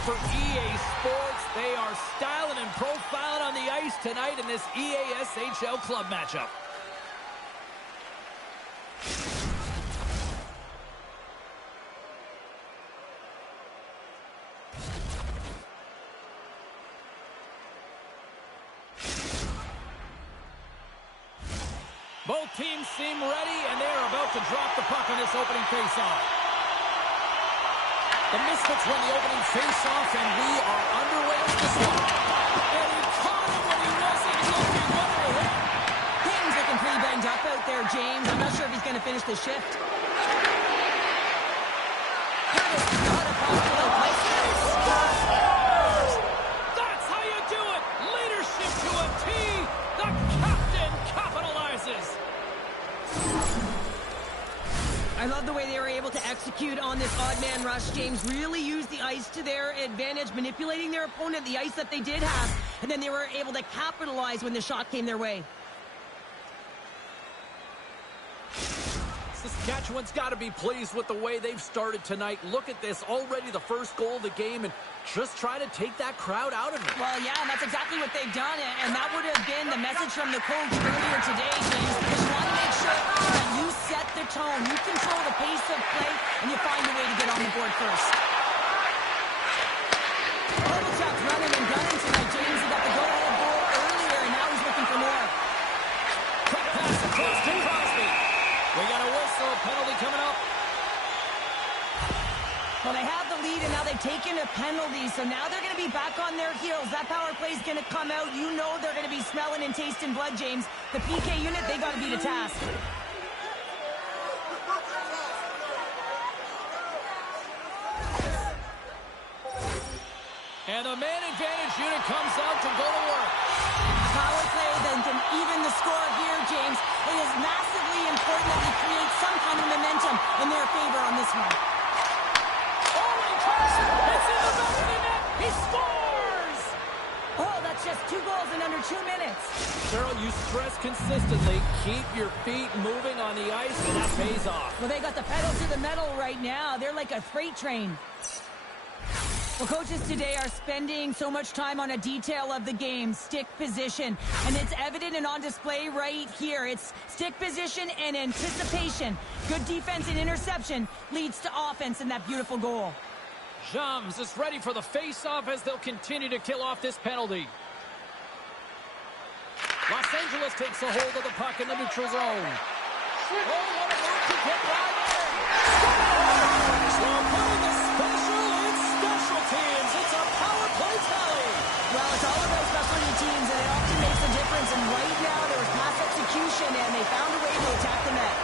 For EA Sports, they are styling and profiling on the ice tonight in this EASHL club matchup. Both teams seem ready, and they are about to drop the puck on this opening faceoff. The Misfits win the opening face-off, and we are underway with this one. And he caught him when he wasn't looking. What a hit! Payton's looking pretty banged up out there, James. I'm not sure if he's going to finish the shift. That's how you do it! Leadership to a T! The captain capitalizes! I love the way they were able to execute on this odd man rush. James really used the ice to their advantage, manipulating their opponent, the ice that they did have, and then they were able to capitalize when the shot came their way. Saskatchewan's got to be pleased with the way they've started tonight. Look at this, already the first goal of the game, and just try to take that crowd out of it. Well, yeah, and that's exactly what they've done, and that would have been the message from the coach earlier today, James, because you want to make sure that you set the tone, you control the pace of play, and you find a way to get on the board first. Kovalchuk's running and gunning tonight, James. He got the go-ahead goal earlier, and now he's looking for more. Quick pass across to Crosby. We got a whistle, penalty coming up. Well, they have the lead, and now they've taken a penalty, so now they're going to be back on their heels. That power play is going to come out. You know they're going to be smelling and tasting blood, James. The PK unit, they got to be the task. And the man advantage unit comes out to go to work. Power play then can even the score here, James. It is massively important that we create some kind of momentum in their favor on this one. It's in the back of the net. He scores! Oh, that's just 2 goals in under 2 minutes. Cheryl, you stress consistently. Keep your feet moving on the ice, and that pays off. Well, they got the pedal to the metal right now. They're like a freight train. Well, coaches today are spending so much time on a detail of the game, stick position. And it's evident and on display right here. It's stick position and anticipation. Good defense and interception leads to offense in that beautiful goal. Jums is ready for the face-off as they'll continue to kill off this penalty. Los Angeles takes a hold of the puck in the neutral zone. Oh, what a move to get by there. So putting the special in special teams. It's a power play tally. Well, it's all about specialty teams, and it often makes a difference. And right now, there was pass execution, and they found a way to attack the net.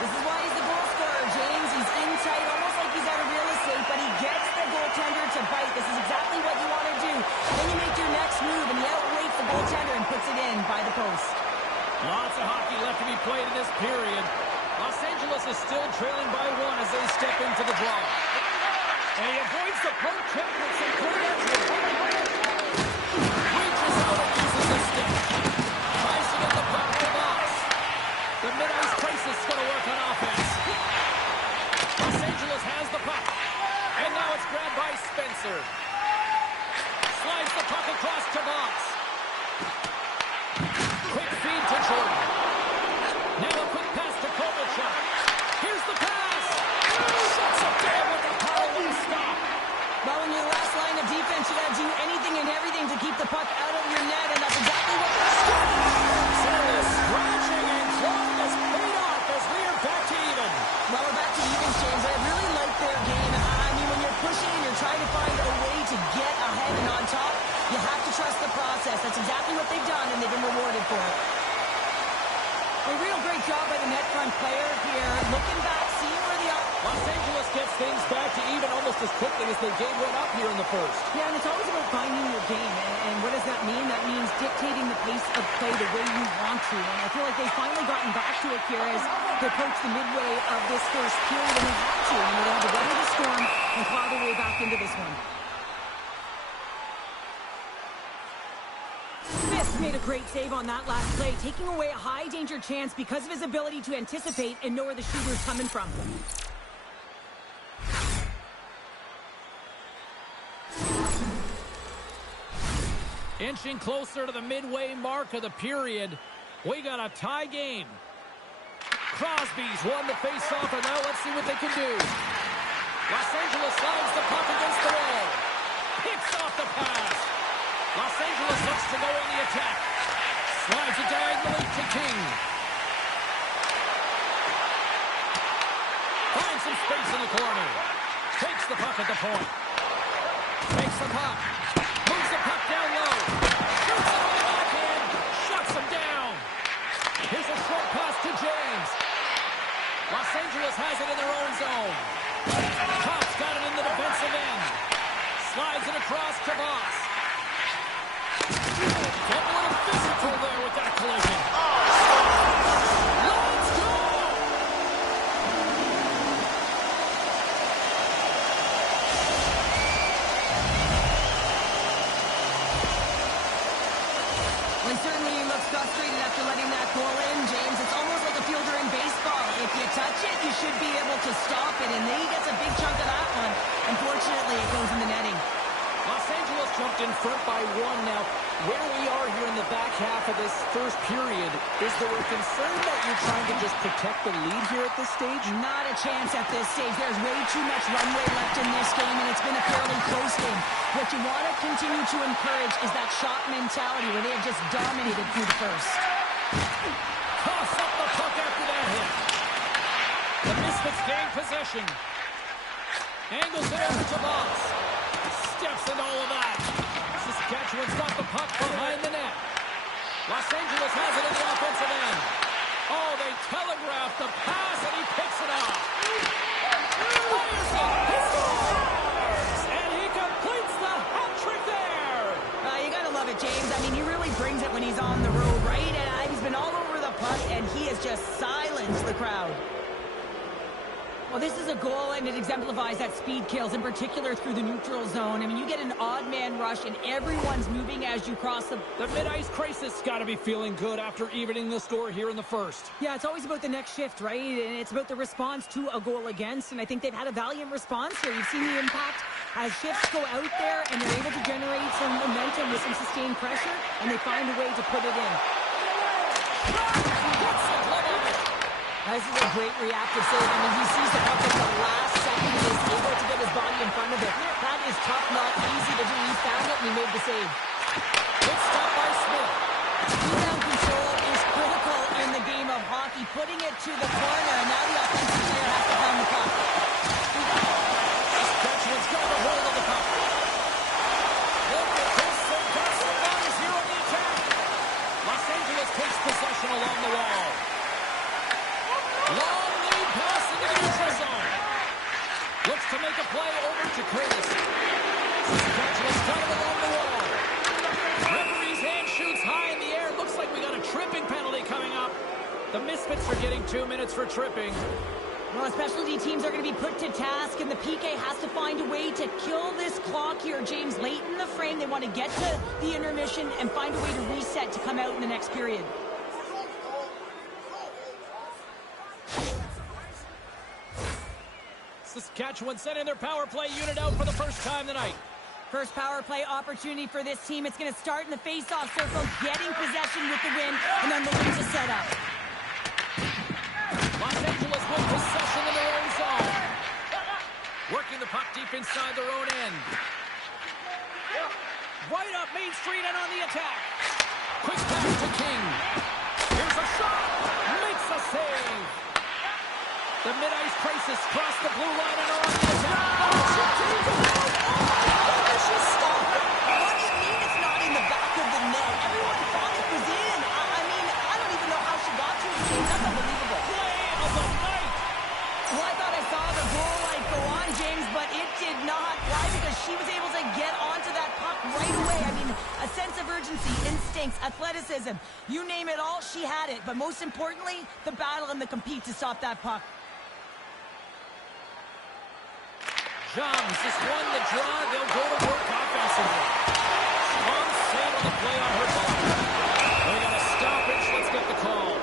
This is why he's the goal scorer, James. He's in tight, almost like he's out of real estate, but he gets the goaltender to bite. This is exactly what you want to do. Then you make your next move, and he outweights the goaltender and puts it in by the post. Lots of hockey left to be played in this period. Los Angeles is still trailing by 1 as they step into the draw. And he avoids the poke check with some great entry. Reaches out and uses his stick. Tries to get the puck to the box. The mid-ice crisis is going to work on offense. Los Angeles has the puck. And now it's grabbed by Spencer. Slides the puck across to box. Quick feed to Jordan. Now a quick pass to Kovalchuk. Here's the pass. Shuts it down with the power one stop. Well, when you last This line of defense, you got to do anything and everything to keep the puck out of your net, and that's exactly what they're doing. So the scratching and clawing has paid off as we are back to even. Well, we're back to evens, James. I really like their game. I mean, when you're pushing and you're trying to find a way to get ahead and on top, you have to trust the process. That's exactly what they've done, and they've been rewarded for it. A real great job by the net front player here. Looking back, seeing where they are. Los Angeles gets things back to even almost as quickly as their game went up here in the first. Yeah, and it's always about finding your game. And what does that mean? That means dictating the pace of play the way you want to. And I feel like they've finally gotten back to it here as they approach the midway of this first period. And they had to. You know, they had to weather the storm and claw their way back into this one. Made a great save on that last play, taking away a high-danger chance because of his ability to anticipate and know where the shooter's coming from. Inching closer to the midway mark of the period. We got a tie game. Crosby's won the face-off, and now let's see what they can do. Los Angeles slides the puck against the wall. Picks off the pass. Los Angeles looks to go on the attack. Slides it diagonally to King. Finds some space in the corner. Takes the puck at the point. Takes the puck. Moves the puck down low. Shoots it on the backhand. Shuts him down. Here's a short pass to James. Los Angeles has it in their own zone. Pop's got it in the defensive end. Slides it across to Boss. Getting a little physical there with that collision. Let's go! Well, he certainly looks frustrated after letting that goal in, James. It's almost like a fielder in baseball. If you touch it, you should be able to stop it, and then he gets a big chunk of that one. Unfortunately, it goes in the netting. Los Angeles jumped in front by one. Now, where we are here in the back half of this first period, is there a concern that you're trying to just protect the lead here at this stage? Not a chance at this stage. There's way too much runway left in this game, and it's been a fairly close game. What you want to continue to encourage is that shot mentality where they have just dominated through the first. Toss up the puck after that hit. The Misfits gain possession. Angles it over to Boss. Steps into all of that. Saskatchewan's got the puck behind the net. Los Angeles has it in the offensive end. Oh, they telegraphed the pass, and he picks it off. Fires it. He scores! And he completes the hat trick there. You gotta love it, James. I mean, he really brings it when he's on the road, right? And he's been all over the puck, and he has just silenced the crowd. Well, this is a goal, and it exemplifies that speed kills, in particular through the neutral zone. I mean, you get an odd man rush, and everyone's moving as you cross the mid-ice crisis got to be feeling good after evening the score here in the first. Yeah, it's always about the next shift, right? And it's about the response to a goal against, and I think they've had a valiant response here. You've seen the impact as shifts go out there, and they're able to generate some momentum with some sustained pressure, and they find a way to put it in. This is a great reactive save. I mean, he sees the puck at the last second and is able to get his body in front of it. That is tough, not easy to do. He found it and he made the save. Good stop by Smith. Rebound control is critical in the game of hockey. Putting it to the corner, and now the offensive player has to find the puck. Saskatchewan's got a hold of the puck. Look at this. They've got some guys here on the attack. Los Angeles takes possession along the wall. Long lead pass into the neutral zone. Looks to make a play over to Curtis. Saskatchewan's got it along the wall. Referee's hand shoots high in the air. Looks like we got a tripping penalty coming up. The Misfits are getting 2 minutes for tripping. Well, specialty teams are going to be put to task, and the PK has to find a way to kill this clock here, James. Late in the frame, they want to get to the intermission and find a way to reset to come out in the next period. Saskatchewan sending their power play unit out for the first time tonight. First power play opportunity for this team. It's going to start in the face-off circle, getting possession with the win, and then looking to set up. Los Angeles with possession in their own zone. Working the puck deep inside their own end. right up Main Street and on the attack. Quick pass to King. Here's a shot. Makes a save. The mid-ice crisis crossed the blue line and are on the attack. She stopped it. What do you mean it's not in the back of the net? Everyone thought it was in. I mean, I don't even know how she got to it, James. That's unbelievable. Play of the night. Well, I thought I saw the goal light go on, James, but it did not. Why? Because she was able to get onto that puck right away. I mean, a sense of urgency, instincts, athleticism. You name it all, she had it. But most importantly, the battle and the compete to stop that puck. Jones just won the draw. They'll go to work offensively. Strong save on the play on her block. They got a stoppage. Let's get the call.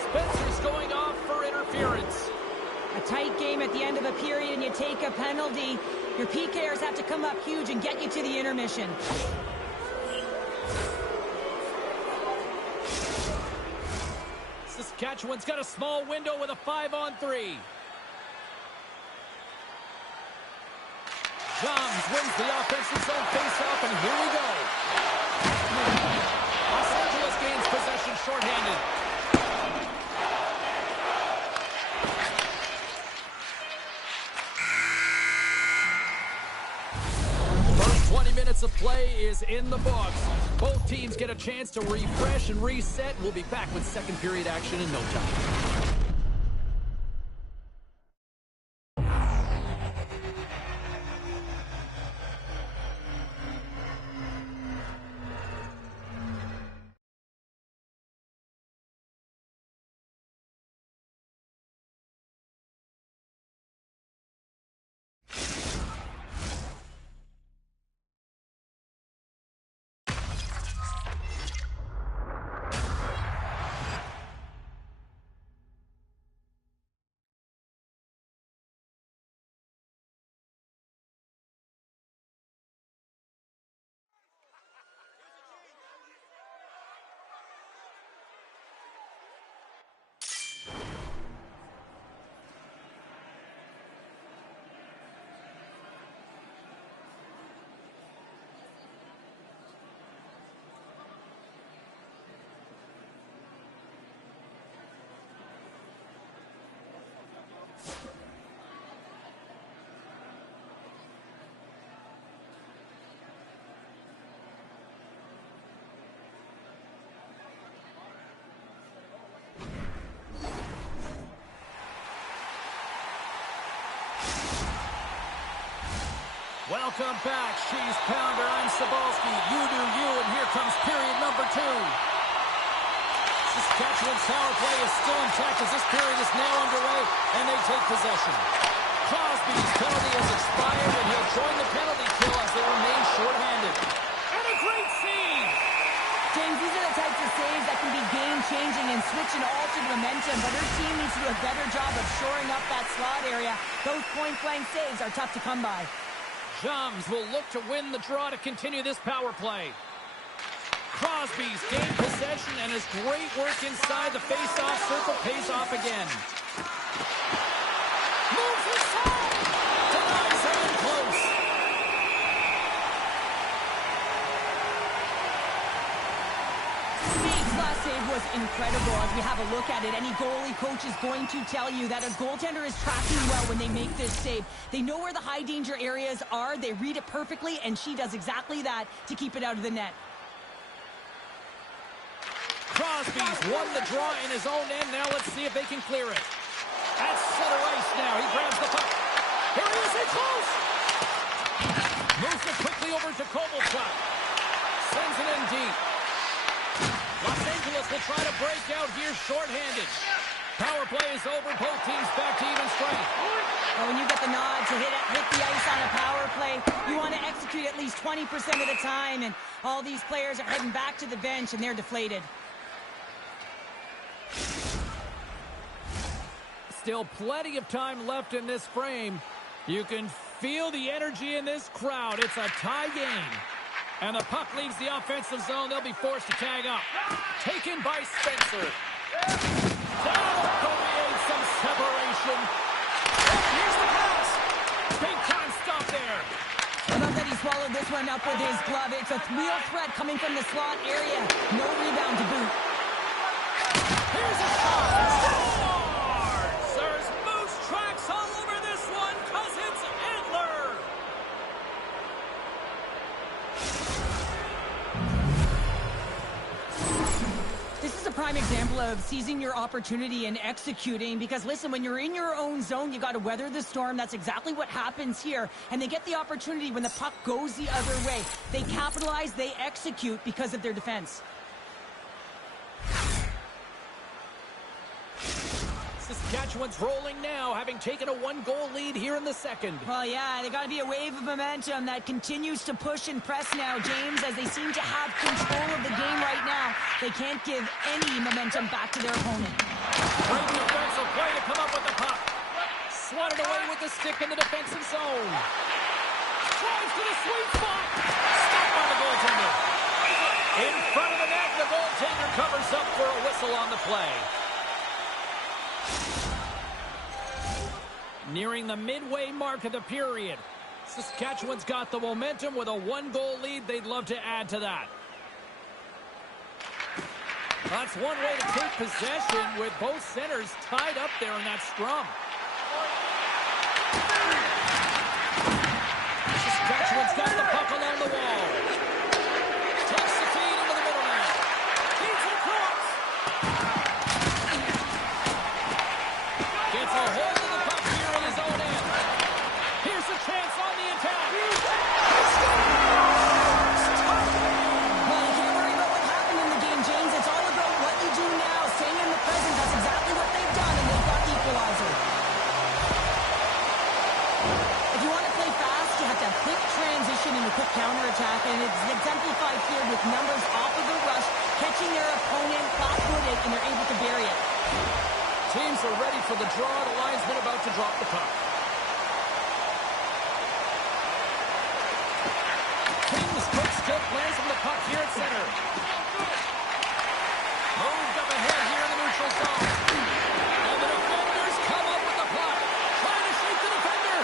Spencer's going off for interference. A tight game at the end of a period and you take a penalty. Your PKers have to come up huge and get you to the intermission. Saskatchewan's got a small window with a 5-on-3. Johns wins the offensive zone faceoff, and here we go. Los Angeles gains possession shorthanded. First 20 minutes of play is in the books. Both teams get a chance to refresh and reset. We'll be back with second period action in no time. Welcome back. She's Pounder. I'm Sabalski. You do you, and here comes period number 2. Saskatchewan's power play is still intact as this period is now underway, and they take possession. Crosby's penalty has expired, and he'll join the penalty kill as they remain shorthanded. And a great save! James, these are the types of saves that can be game-changing and switch and alter momentum, but her team needs to do a better job of shoring up that slot area. Those point-blank saves are tough to come by. Joms will look to win the draw to continue this power play. Crosby's gained possession, and his great work inside the face-off circle pays off again. Moves inside! Denies her in close. Steve's last save was incredible as we have a look at it. Any goalie coach is going to tell you that a goaltender is tracking well when they make this save. They know where the high danger areas are. They read it perfectly, and she does exactly that to keep it out of the net. Crosby's won the draw in his own end. Now let's see if they can clear it. At center ice now. He grabs the puck. Here he is in close. Moves it quickly over to Kovalchuk. Sends it in deep. Los Angeles will try to break out here shorthanded. Power play is over. Both teams back to even strength. Well, when you get the nod to hit the ice on a power play, you want to execute at least 20% of the time, and all these players are heading back to the bench, and they're deflated. Still plenty of time left in this frame. You can feel the energy in this crowd. It's a tie game. And the puck leaves the offensive zone. They'll be forced to tag up. Taken by Spencer. That'll create some separation. Here's the pass. Big time stop there. I love that he's swallowed this one up with his glove. It's a real threat coming from the slot area. No rebound to boot. Here's a shot. Scores! There's moose tracks all over this one because it's Antler. This is a prime example of seizing your opportunity and executing because, listen, when you're in your own zone, you got to weather the storm. That's exactly what happens here. And they get the opportunity when the puck goes the other way. They capitalize, they execute because of their defense. Saskatchewan's rolling now, having taken a one-goal lead here in the second. Well, yeah, they got to be a wave of momentum that continues to push and press now, James, as they seem to have control of the game right now. They can't give any momentum back to their opponent. Great defensive play to come up with the puck. Swatted away with the stick in the defensive zone. Drives to the sweet spot. Stopped by the goaltender. In front of the net, the goaltender covers up for a whistle on the play. Nearing the midway mark of the period. Saskatchewan's got the momentum with a one-goal lead. They'd love to add to that. That's one way to take possession with both centers tied up there in that scrum. Saskatchewan's got the puck along the wall. Takes the feed into the middle net. Feeds it across. Gets a hold of the puck here in his own end. Here's a chance on the attack. Well, you can't worry about what happened in the game, James. It's all about what you do now. Staying in the present, that's exactly what they've done, and they've got the equalizer. If you want to play fast, you have to have quick transition and a quick counterattack, and it's exemplified here with numbers off of the rush, catching their opponent flat-footed, and they're able to bury it. Teams are ready for the draw. The linesman about to drop the puck. Kings quick stick lands from the puck here at center. Moved up ahead here in the neutral zone. And the defenders come up with the puck. Trying to shake the defender.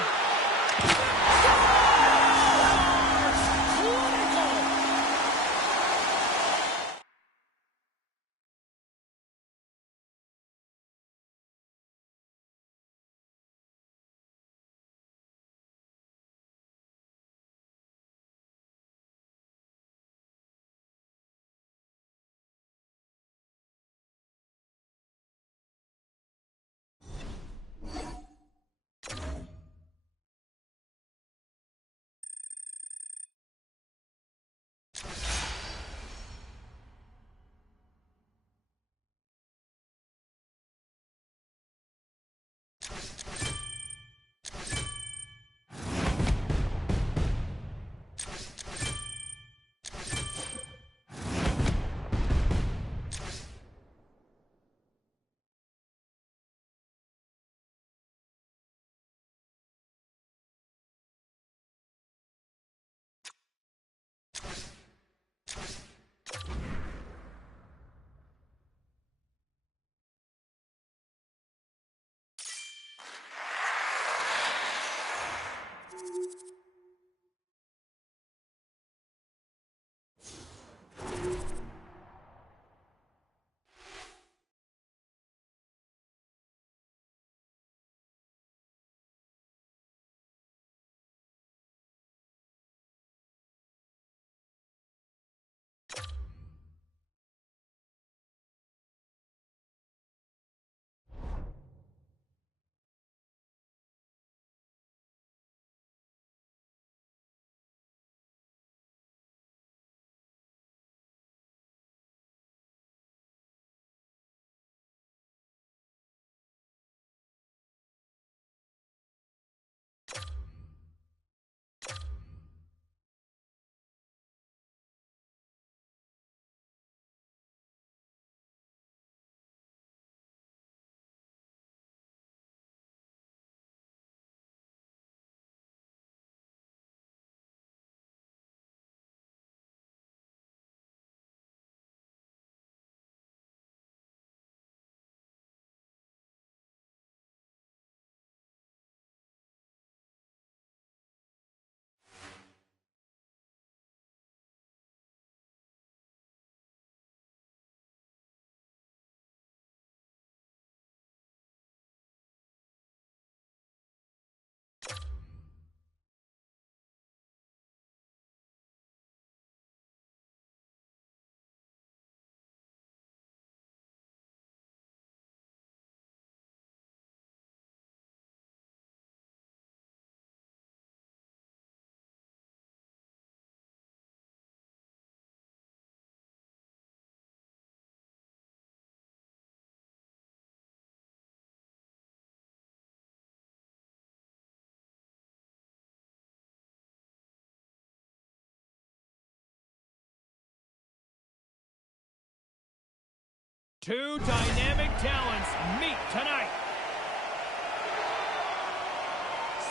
Two dynamic talents meet tonight.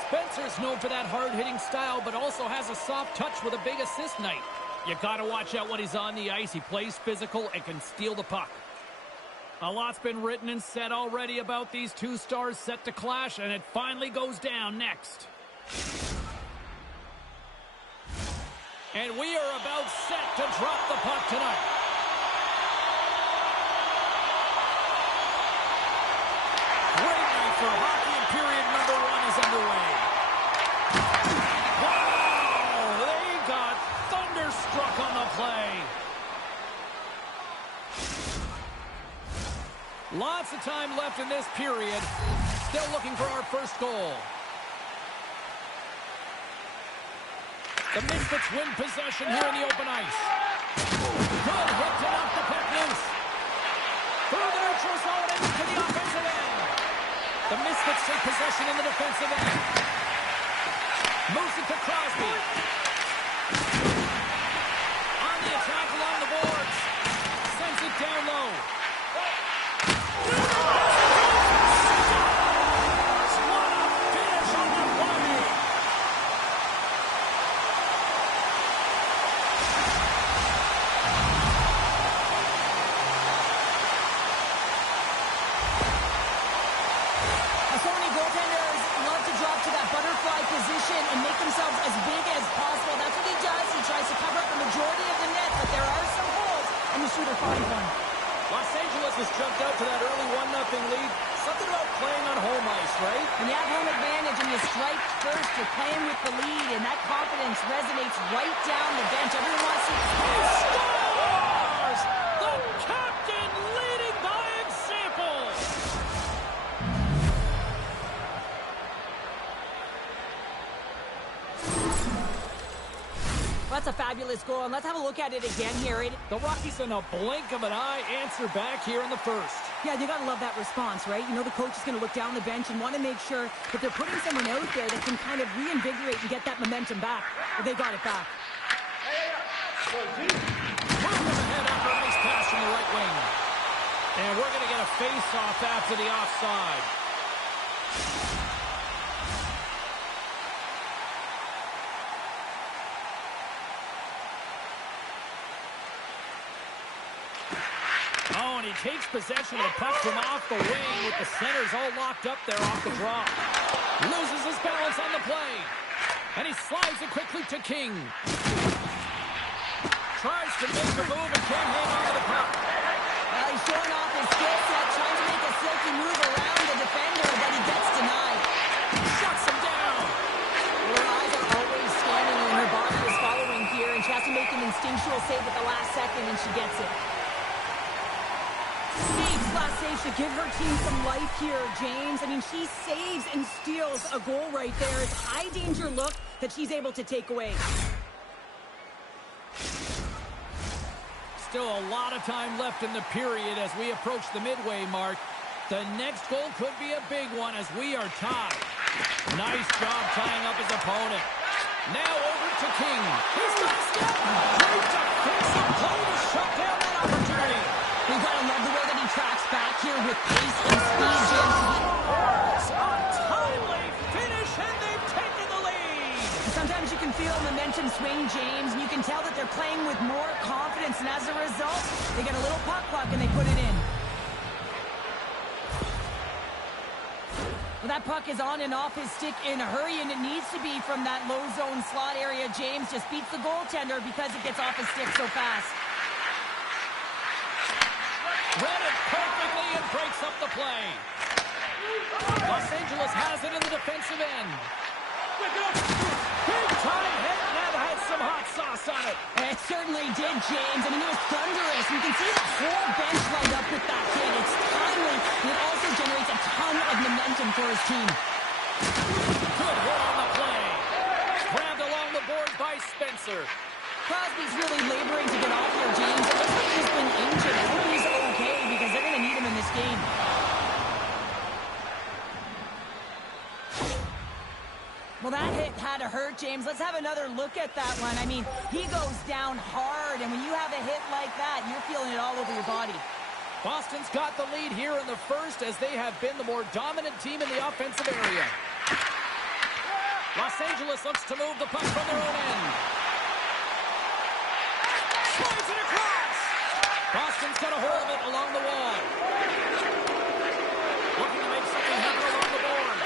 Spencer's known for that hard-hitting style, but also has a soft touch with a big assist night. You got to watch out when he's on the ice. He plays physical and can steal the puck. A lot's been written and said already about these two stars set to clash, and it finally goes down next. And we are about set to drop the puck tonight. Great night for hockey, and period number 1 is underway. Wow! They got thunderstruck on the play. Lots of time left in this period. Still looking for our first goal. The Misfits win possession here in the open ice. Good hit to knock the puck loose. Through the neutral zone and into the offensive end. The Misfits take possession in the defensive end. Moves it to Crosby. On the attack along the boards. Sends it down low. What a finish on the play! So many goaltenders love to drop to that butterfly position and make themselves as big as possible. That's what he does. He tries to cover up the majority of the net, but there are some holes, and the shooter finds one. Los Angeles has jumped out to that early 1-0 lead. Something about playing on home ice, right? When you have home advantage and you strike first, you're playing with the lead, and that confidence resonates right down the bench. Everyone wants to... He scores! The captain leading by example! That's a fabulous goal, and let's have a look at it again here. The Rockies, in a blink of an eye, answer back here in the first. Yeah, you got to love that response, right? You know the coach is going to look down the bench and want to make sure that they're putting someone out there that can kind of reinvigorate and get that momentum back. But they got it back. Moving ahead after a nice pass from the right wing. And we're going to get a face-off after the offside. Oh, and he takes possession of the puck from off the wing with the centers all locked up there off the draw. Loses his balance on the play. And he slides it quickly to King. Tries to make the move and can't hang on to the puck. Well, he's showing off his skill set, trying to make a silky move around the defender, but he gets denied. Shuts him down. Her eyes are always scanning when her body is following here, and she has to make an instinctual save at the last second, and she gets it. Saves, last save should give her team some life here, James. I mean, she saves and steals a goal right there. It's a high danger look that she's able to take away. Still a lot of time left in the period as we approach the midway mark. The next goal could be a big one as we are tied. Nice job tying up his opponent. Now over to King. He's got a step. Great defensive play to shut down that opportunity. You gotta love the way that he tracks back here with pace and speed, James. A timely finish, and they've taken the lead. Sometimes you can feel momentum swing, James, and you can tell that they're playing with more confidence, and as a result, they get a little puck and they put it in. Well, that puck is on and off his stick in a hurry, and it needs to be from that low zone slot area. James just beats the goaltender because it gets off his stick so fast. Read it perfectly and breaks up the play. Los Angeles has it in the defensive end. Big time hit, and that had some hot sauce on it. It certainly did, James. I mean, it was thunderous. You can see the whole bench light up with that hit. It's timely, and it also generates a ton of momentum for his team. Good hit on the play. Grabbed along the board by Spencer. Crosby's really laboring to get off here, James. It looks like he's been injured. I hope he's okay because they're going to need him in this game. Well, that hit had to hurt, James. Let's have another look at that one. I mean, he goes down hard, and when you have a hit like that, you're feeling it all over your body. Boston's got the lead here in the first as they have been the more dominant team in the offensive area. Los Angeles looks to move the puck from their own end. Slides it across. Boston's got a hold of it along the wall. Looking to make something happen along the boards.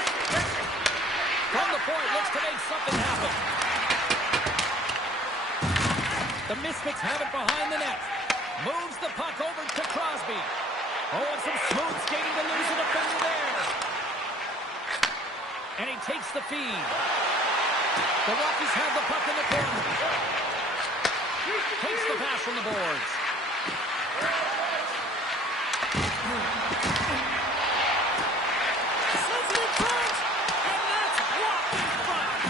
From the point, looks to make something happen. The Misfits have it behind the net. Moves the puck over to Crosby. Oh, and some smooth skating to lose a defender there. And he takes the feed. The Rockies have the puck in the corner. Takes the pass from the boards. Sends it in front. And that's blocked in front.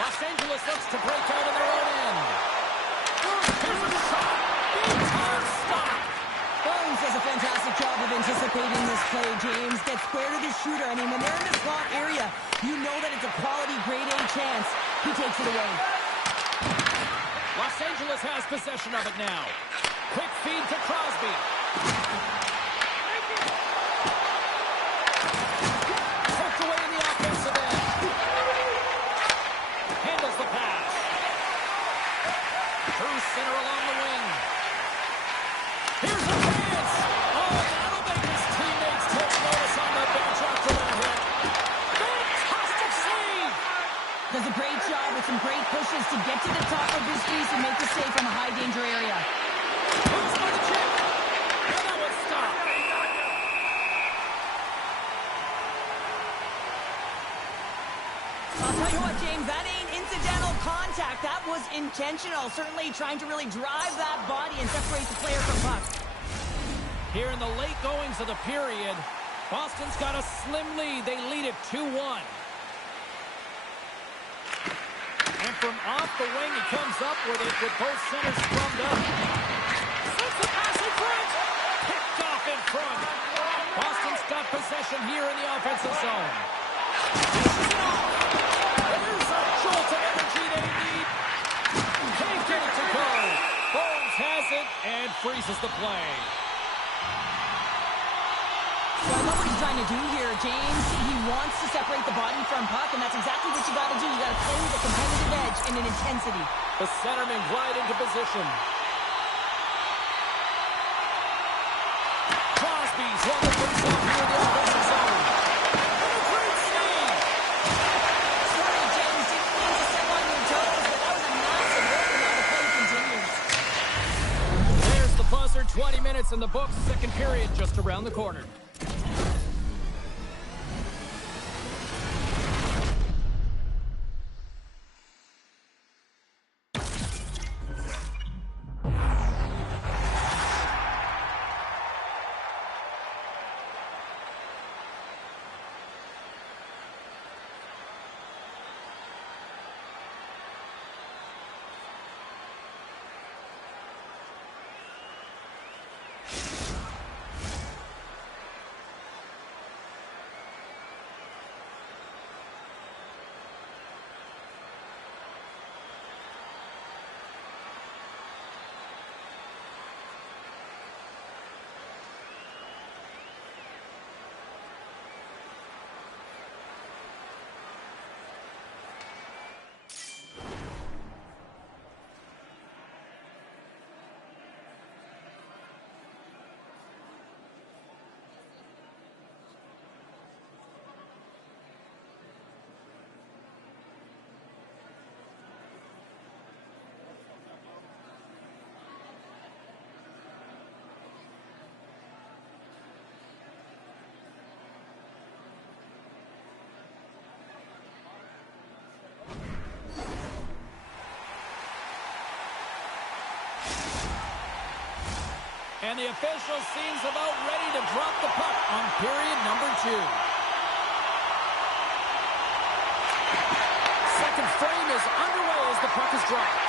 Los Angeles looks to break out in their own end. Here's a shot. Big time stop. Bones does a fantastic job of anticipating this play, James. Gets square to the shooter. I mean, when they're in the slot area, you know that it's a quality grade A chance. He takes it away. Los Angeles has possession of it now. Quick feed to Crosby. Poked away in the offensive end. Handles the pass. Through center along the wing. Here's a chance. Oh, that'll make his teammates take notice on the bench after that hit. Fantastic save. Does a great job with some great pushes to get to the top of his crease and make the save from a high danger area. Who's for the check? And that was stopped. I'll tell you what, James, that ain't incidental contact. That was intentional. Certainly trying to really drive that body and separate the player from puck. Here in the late goings of the period, Boston's got a slim lead. They lead it 2-1. And from off the wing, he comes up with it with both centers sprummed up. Sends the pass in front. Picked off in front. Boston's got possession here in the offensive zone. Dishes it off. There's a jolt of energy they need. Can't get it to go. Bones has it and freezes the play. So I love what he's trying to do here, James. He wants to separate the body from puck, and that's exactly what you got to do. You got to play with a competitive edge and an intensity. The centerman right into position. Crosby's won the face off here in the offensive zone. And a great save. Sorry, James, didn't mean to step on your toes, but that was a massive hit, and now the play continues. There's the buzzer. 20 minutes in the books. Second period just around the corner. And the official seems about ready to drop the puck on period number 2. Second frame is underway as the puck is dropped.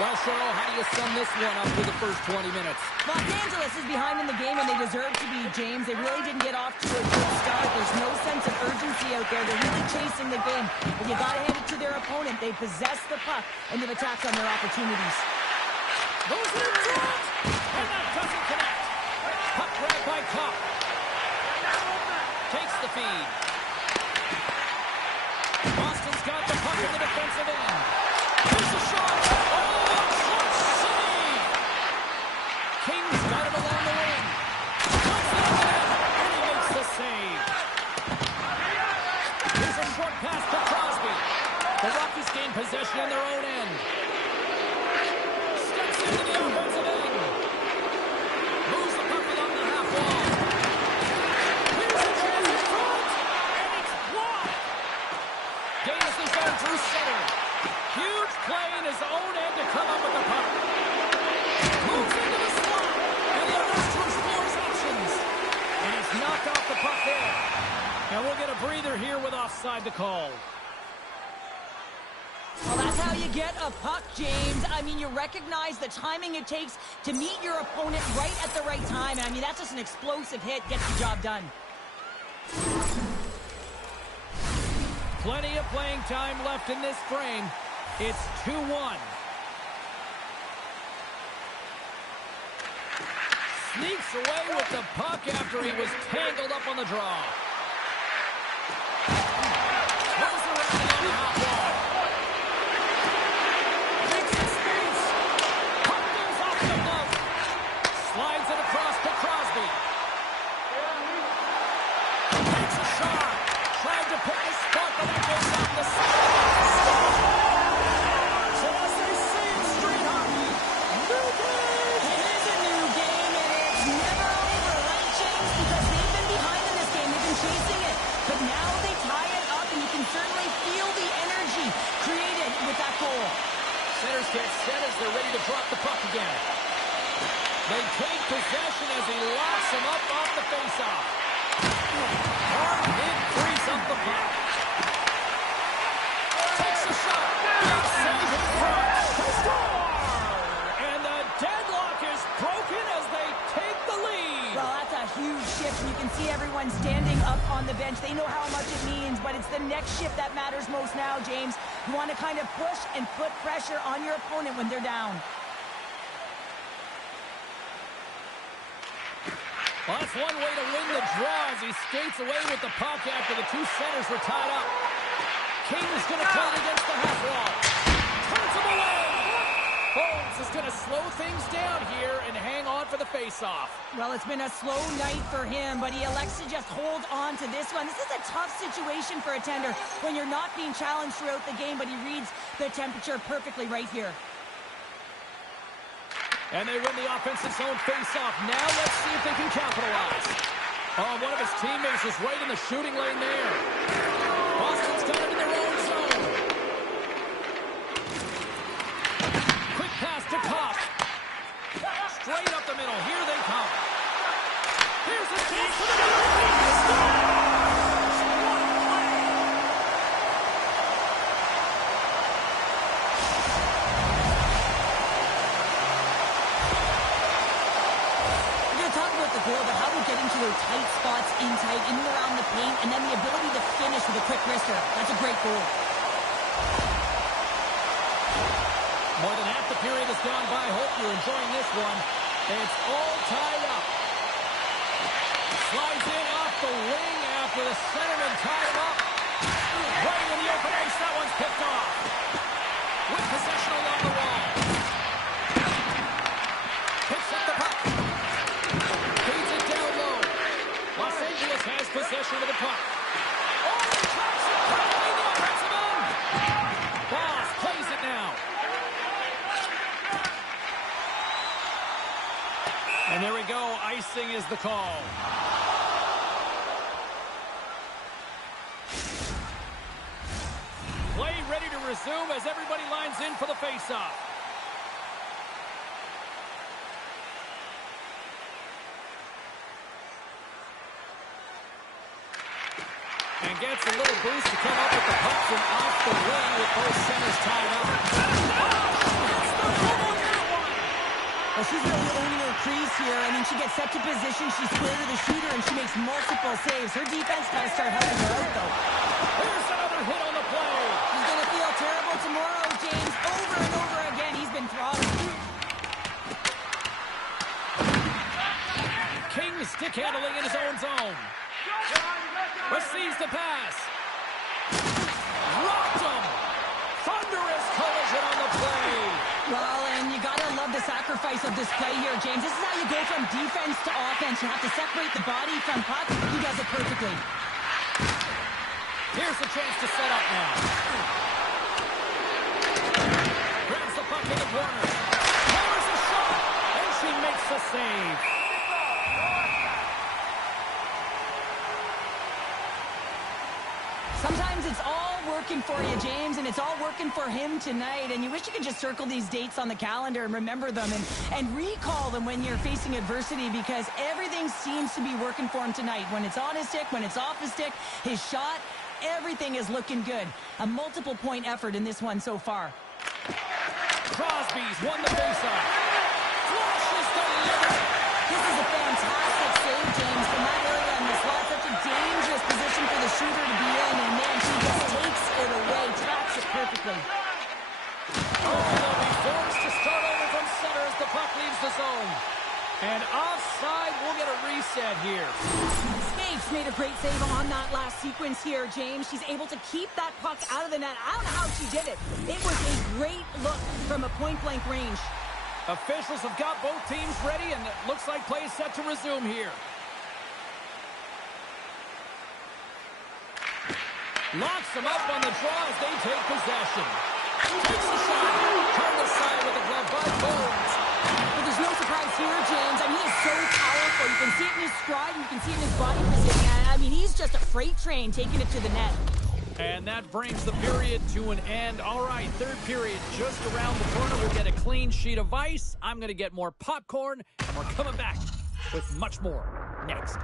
Well, Cheryl, how do you sum this one up for the first 20 minutes? Los Angeles is behind in the game, and they deserve to be, James. They really didn't get off to a good start. There's no sense of urgency out there. They're really chasing the game. But you got to hand it to their opponent. They possess the puck, and they've attacked on their opportunities. Those are dropped! And that doesn't connect. Puck grabbed by Cup. Takes the feed. Boston's got the puck in the defensive end. Here's a shot. Oh, shot save. King's got it along the wing. Puts it in, and he makes the save. Here's a short pass to Crosby. The Rockies gain possession in their own end. Steps into the offensive end. Moves the puck along the half wall. Here's a chance in front, and it's blocked. Davis is on through center. Huge play in his own end to come up with the puck. Moves into the slot, and the others to explore his options. And he's knocked off the puck there. And we'll get a breather here with offside to call. Well, that's how you get a puck, James. I mean, you recognize the timing it takes to meet your opponent right at the right time. I mean, that's just an explosive hit. Gets the job done. Plenty of playing time left in this frame. It's 2-1. Sneaks away with the puck after he was tangled up on the draw. Throws around on the hot wall. Makes a space. Puck goes off the glove. Slides it across to Crosby. Takes a shot. Tried to pick a spot, but that goes off the side. So as they say in street hockey, new game. It is a new game, and it's never over, right, James? Because they've been behind in this game. They've been chasing it. But now they tie it up, and you can certainly feel the energy created with that goal. Centers get set as they're ready to drop the puck again. They take possession as he locks him up off the faceoff. Hard hit frees up the puck. Takes a shot. Big save in front. They score! And the deadlock is broken as they take the lead. Well, that's a huge shift. You can see everyone standing up on the bench. They know how much it means, but it's the next shift that matters most now, James. You want to kind of push and put pressure on your opponent when they're down. Well, that's one way to win the draw as he skates away with the puck after the two centers were tied up. King's going to play it against the half wall. Turns him away. Bones is going to slow things down here and hang on for the faceoff. Well, it's been a slow night for him, but he elects to just hold on to this one. This is a tough situation for a tender when you're not being challenged throughout the game, but he reads the temperature perfectly right here. And they win the offensive zone face-off. Now let's see if they can capitalize. Oh, one of his teammates is right in the shooting lane there. Boston's got it in their own zone. Quick pass to Pop. Straight up the middle. Here they come. Here's a chance for the goal. But how about getting to those tight spots in and around the paint, and then the ability to finish with a quick wrister. That's a great goal. More than half the period has gone by. Hope you're enjoying this one. It's all tied up. Slides in off the wing after the centerman tied him up. Right in the open ice. That one's picked off. With possession along the wall. Picks up the puck. Los Angeles has possession of the puck. Oh, he drops it quickly, the offensive end. Boss plays it now. And there we go. Icing is the call. Play ready to resume as everybody lines in for the faceoff. And gets a little boost to come up with the puck from off the wing with both centers tied up. Well, she's really owning her crease here. I mean, she gets set to position, she's square to the shooter, and she makes multiple saves. Her defense got to start helping her out, though. Here's another hit on the play. She's going to feel terrible tomorrow, James. Over and over again, he's been throttled. Stick handling in his own zone. Receives the pass. Rocked him. Thunderous collision on the play. Well, and you gotta love the sacrifice of this play here, James. This is how you go from defense to offense. You have to separate the body from puck. He does it perfectly. Here's the chance to set up now. Grabs the puck in the corner. Powers a shot, and she makes the save. Sometimes it's all working for you, James, and it's all working for him tonight. And you wish you could just circle these dates on the calendar and remember them and recall them when you're facing adversity, because everything seems to be working for him tonight. When it's on his stick, when it's off his stick, his shot, everything is looking good. A multiple-point effort in this one so far. Crosby's won the faceoff. Flashes delivered. This is a fantastic save, James, from that area in the slot. Such a dangerous position for the shooter to be in, and man, he just takes it away, tracks it perfectly. Oh, they'll be forced to start over from center as the puck leaves the zone. And offside, we'll get a reset here. Skates made a great save on that last sequence here, James. She's able to keep that puck out of the net. I don't know how she did it. It was a great look from a point-blank range. Officials have got both teams ready, and it looks like play is set to resume here. Locks them up on the draw as they take possession. Takes the shot. Turned aside with the glove by Bones. But there's no surprise here, James. I mean, he is so powerful. You can see it in his stride, and you can see it in his body position. I mean, he's just a freight train taking it to the net. And that brings the period to an end. All right, third period just around the corner. We'll get a clean sheet of ice. I'm going to get more popcorn, and we're coming back with much more next.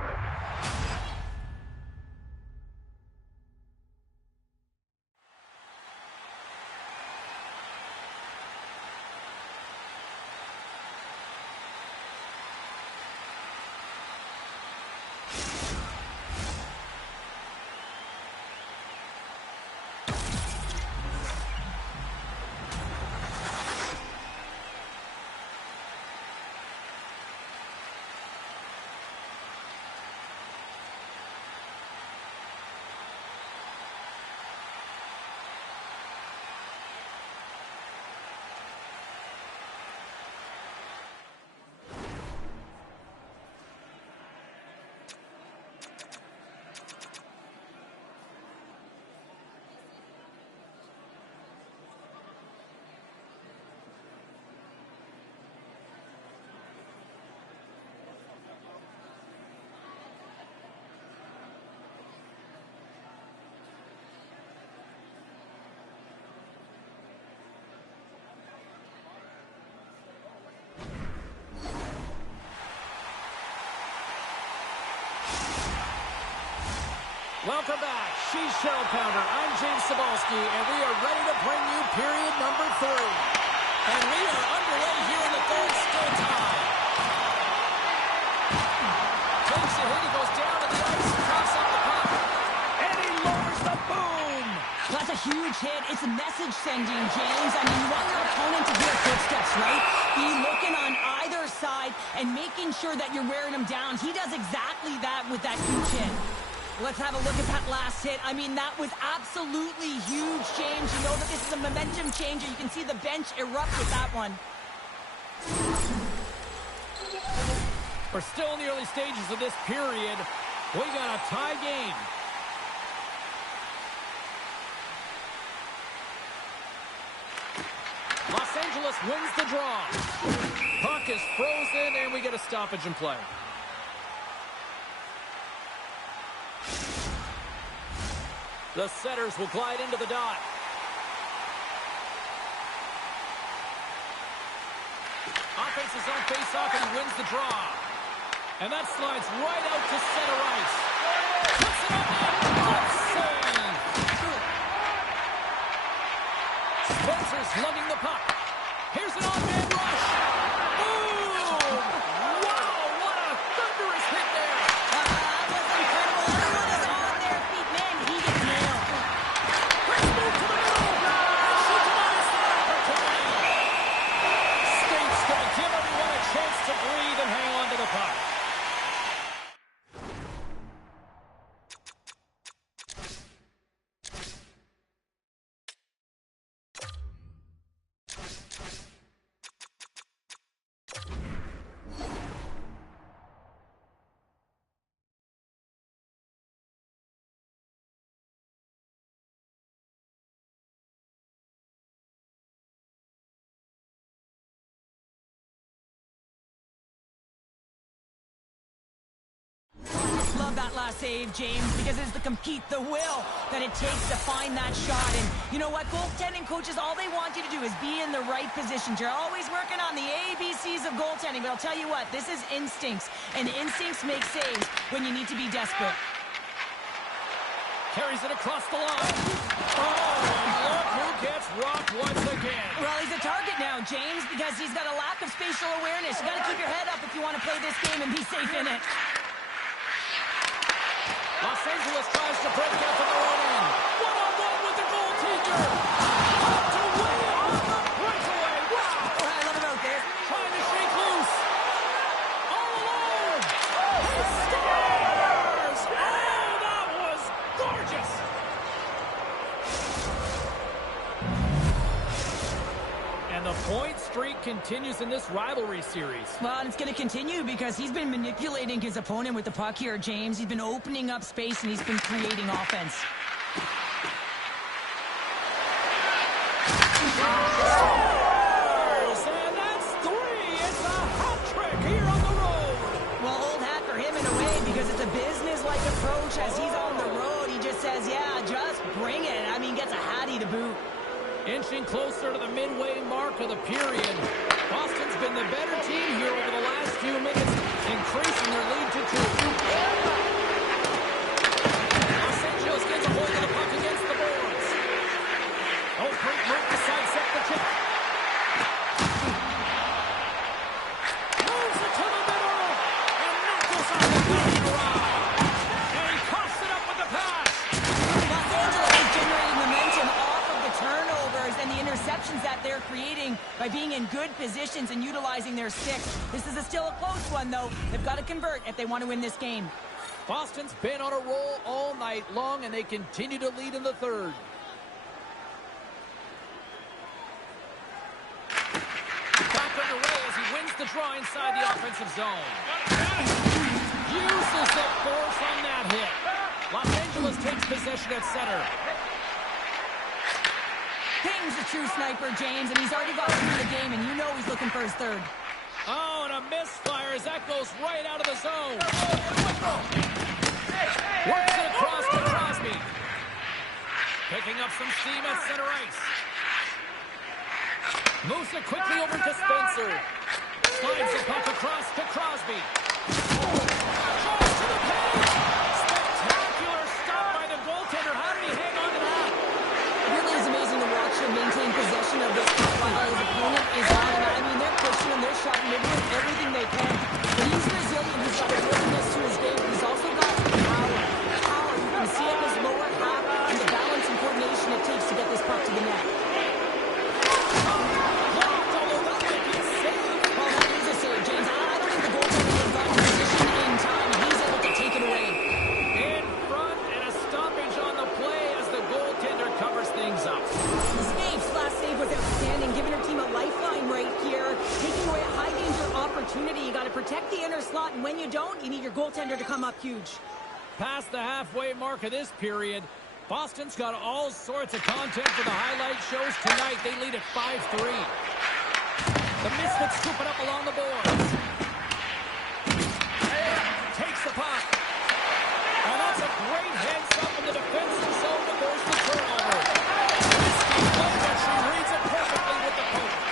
Welcome back. She's Cheryl Pounder. I'm James Cybulski, and we are ready to bring you period number 3. And we are underway here in the third, still time. Takes it, he goes down to the ice, toss up the puck, and he lowers the boom. That's a huge hit. It's a message sending, James. I mean, you want your opponent to hear footsteps, right? Be looking on either side and making sure that you're wearing him down. He does exactly that with that huge hit. Let's have a look at that last hit. I mean, that was absolutely huge, James. You know that this is a momentum changer. You can see the bench erupt with that one. We're still in the early stages of this period. We got a tie game. Los Angeles wins the draw. Puck is frozen, and we get a stoppage in play. The setters will glide into the dot. Offense his own face-off, and he wins the draw. And that slides right out to center ice. Puts it up and good save. Spencer's lugging the puck. Here's an on-man rush. Boom! Wow, what a thunderous hit there. That was incredible. Everyone is on their feet. Man, he gets nailed. First move to the middle. And she denies the opportunity. Skate's going to give everyone a chance to breathe and hang on to the puck. class save, James, because it's the will that it takes to find that shot. And you know what? Goaltending coaches, all they want you to do is be in the right positions. You're always working on the ABCs of goaltending, but I'll tell you what, this is instincts, and instincts make saves when you need to be desperate. Carries it across the line. Oh, and look who gets rocked once again. Well, he's a target now, James, because he's got a lack of spatial awareness. You got to keep your head up if you want to play this game and be safe in it. Los Angeles tries to break out from their own end. One-on-one with the goaltender. Popped away on the breakaway. Wow. What I love about this. Trying to shake loose. All alone. He scores. Oh, that was gorgeous. And the point streak continues in this rivalry series. Well, and it's going to continue because he's been manipulating his opponent with the puck here, James. He's been opening up space, and he's been creating offense. Scores! And that's 3. It's a hat trick here on the road. Well, old hat for him in a way because it's a business-like approach. As he's on the road, he just says, yeah, just bring it. I mean, gets a hattie to boot. Inching closer to the midway mark of the period. Boston's been the better team here over the last few minutes, increasing their lead to 2. Los Angeles gets a hold of the puck against the boards. Oh, great move to sidestep the chip. Moves it to the middle, and knuckles on the drive. And he coughs it up with the pass. Los Angeles is generating momentum off of the turnovers and the interceptions that they're creating by being in good positions and utilizing their sticks. This is still a close one, though. They've got to convert if they want to win this game. Boston's been on a roll all night long, and they continue to lead in the third. Back underway as he wins the draw inside the offensive zone. Uses the force on that hit. Los Angeles takes possession at center. King's a true sniper, James, and he's already got through the game, and you know he's looking for his third. Oh, and a misfire as that goes right out of the zone. Works it across to Crosby. Picking up some steam at center ice. Moves it quickly over to Spencer. Slides the puck across to Crosby. Tries to the paint. Spectacular stop by the goaltender. How did he hang on to that? It really is amazing to watch him maintain possession of this puck while his opponent is on. I mean, they're pushing him, they're shotting, they're doing everything they can. But he's resilient. He's got a willingness to his game. He's also got power. Power. You can see it in his lower half and the balance and coordination it takes to get this puck to the net. You got to protect the inner slot, and when you don't, you need your goaltender to come up huge. Past the halfway mark of this period, Boston's got all sorts of content for the highlight shows tonight. They lead at 5-3. The Misfits scoop it up along the boards. Takes the puck. And that's a great heads up in the defensive zone to force the turnover. Risky play, but she reads it perfectly with the poke.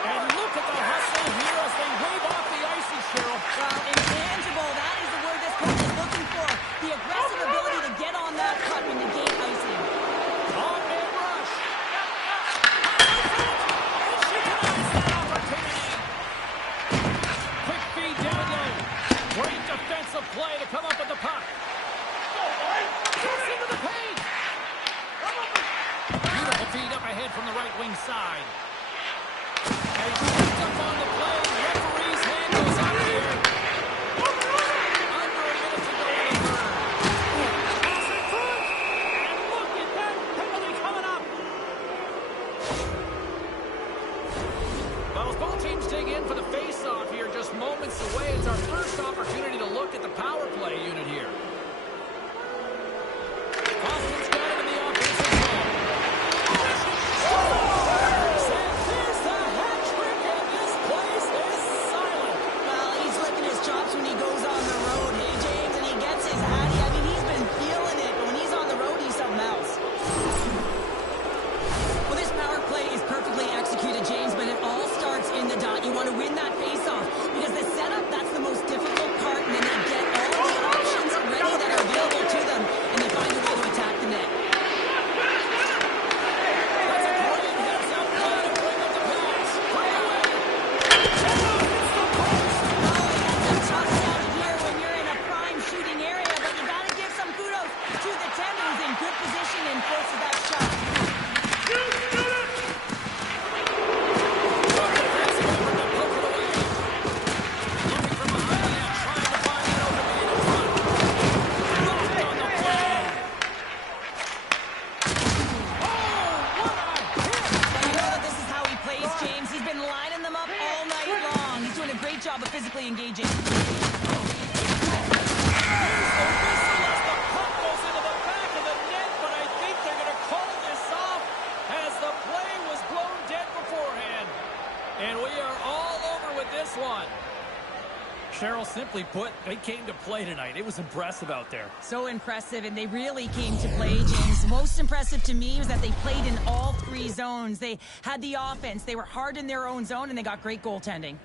And look at the hustle here as they wave off the icy, Cheryl. Well, intangible, that is the word this coach is looking for. The aggressive ability to get on that puck when the game icing. On-man rush. And she denies that opportunity. Quick feed down low. Great defensive play to come up with the puck. Gets into the paint. Beautiful feed up ahead from the right wing side. And he steps up on the play. Referee's hand goes up here. Under a minute to go in the third. Pass in front. And look at that penalty coming up. Well, as both teams dig in for the face-off here, just moments away, it's our first opportunity to look at the power play unit here. Boston's got it in the offensive zone. Scores! And there's the hat trick, and this place is silent. Well, he's licking his chops when he goes on the road. Hey, physically engaging. Here's the whistle as the puck goes into the back of the net, but I think they're going to call this off as the play was blown dead beforehand. And we are all over with this one. Cheryl, simply put, they came to play tonight. It was impressive out there. So impressive, and they really came to play, James. Most impressive to me was that they played in all three zones. They had the offense, they were hard in their own zone, and they got great goaltending.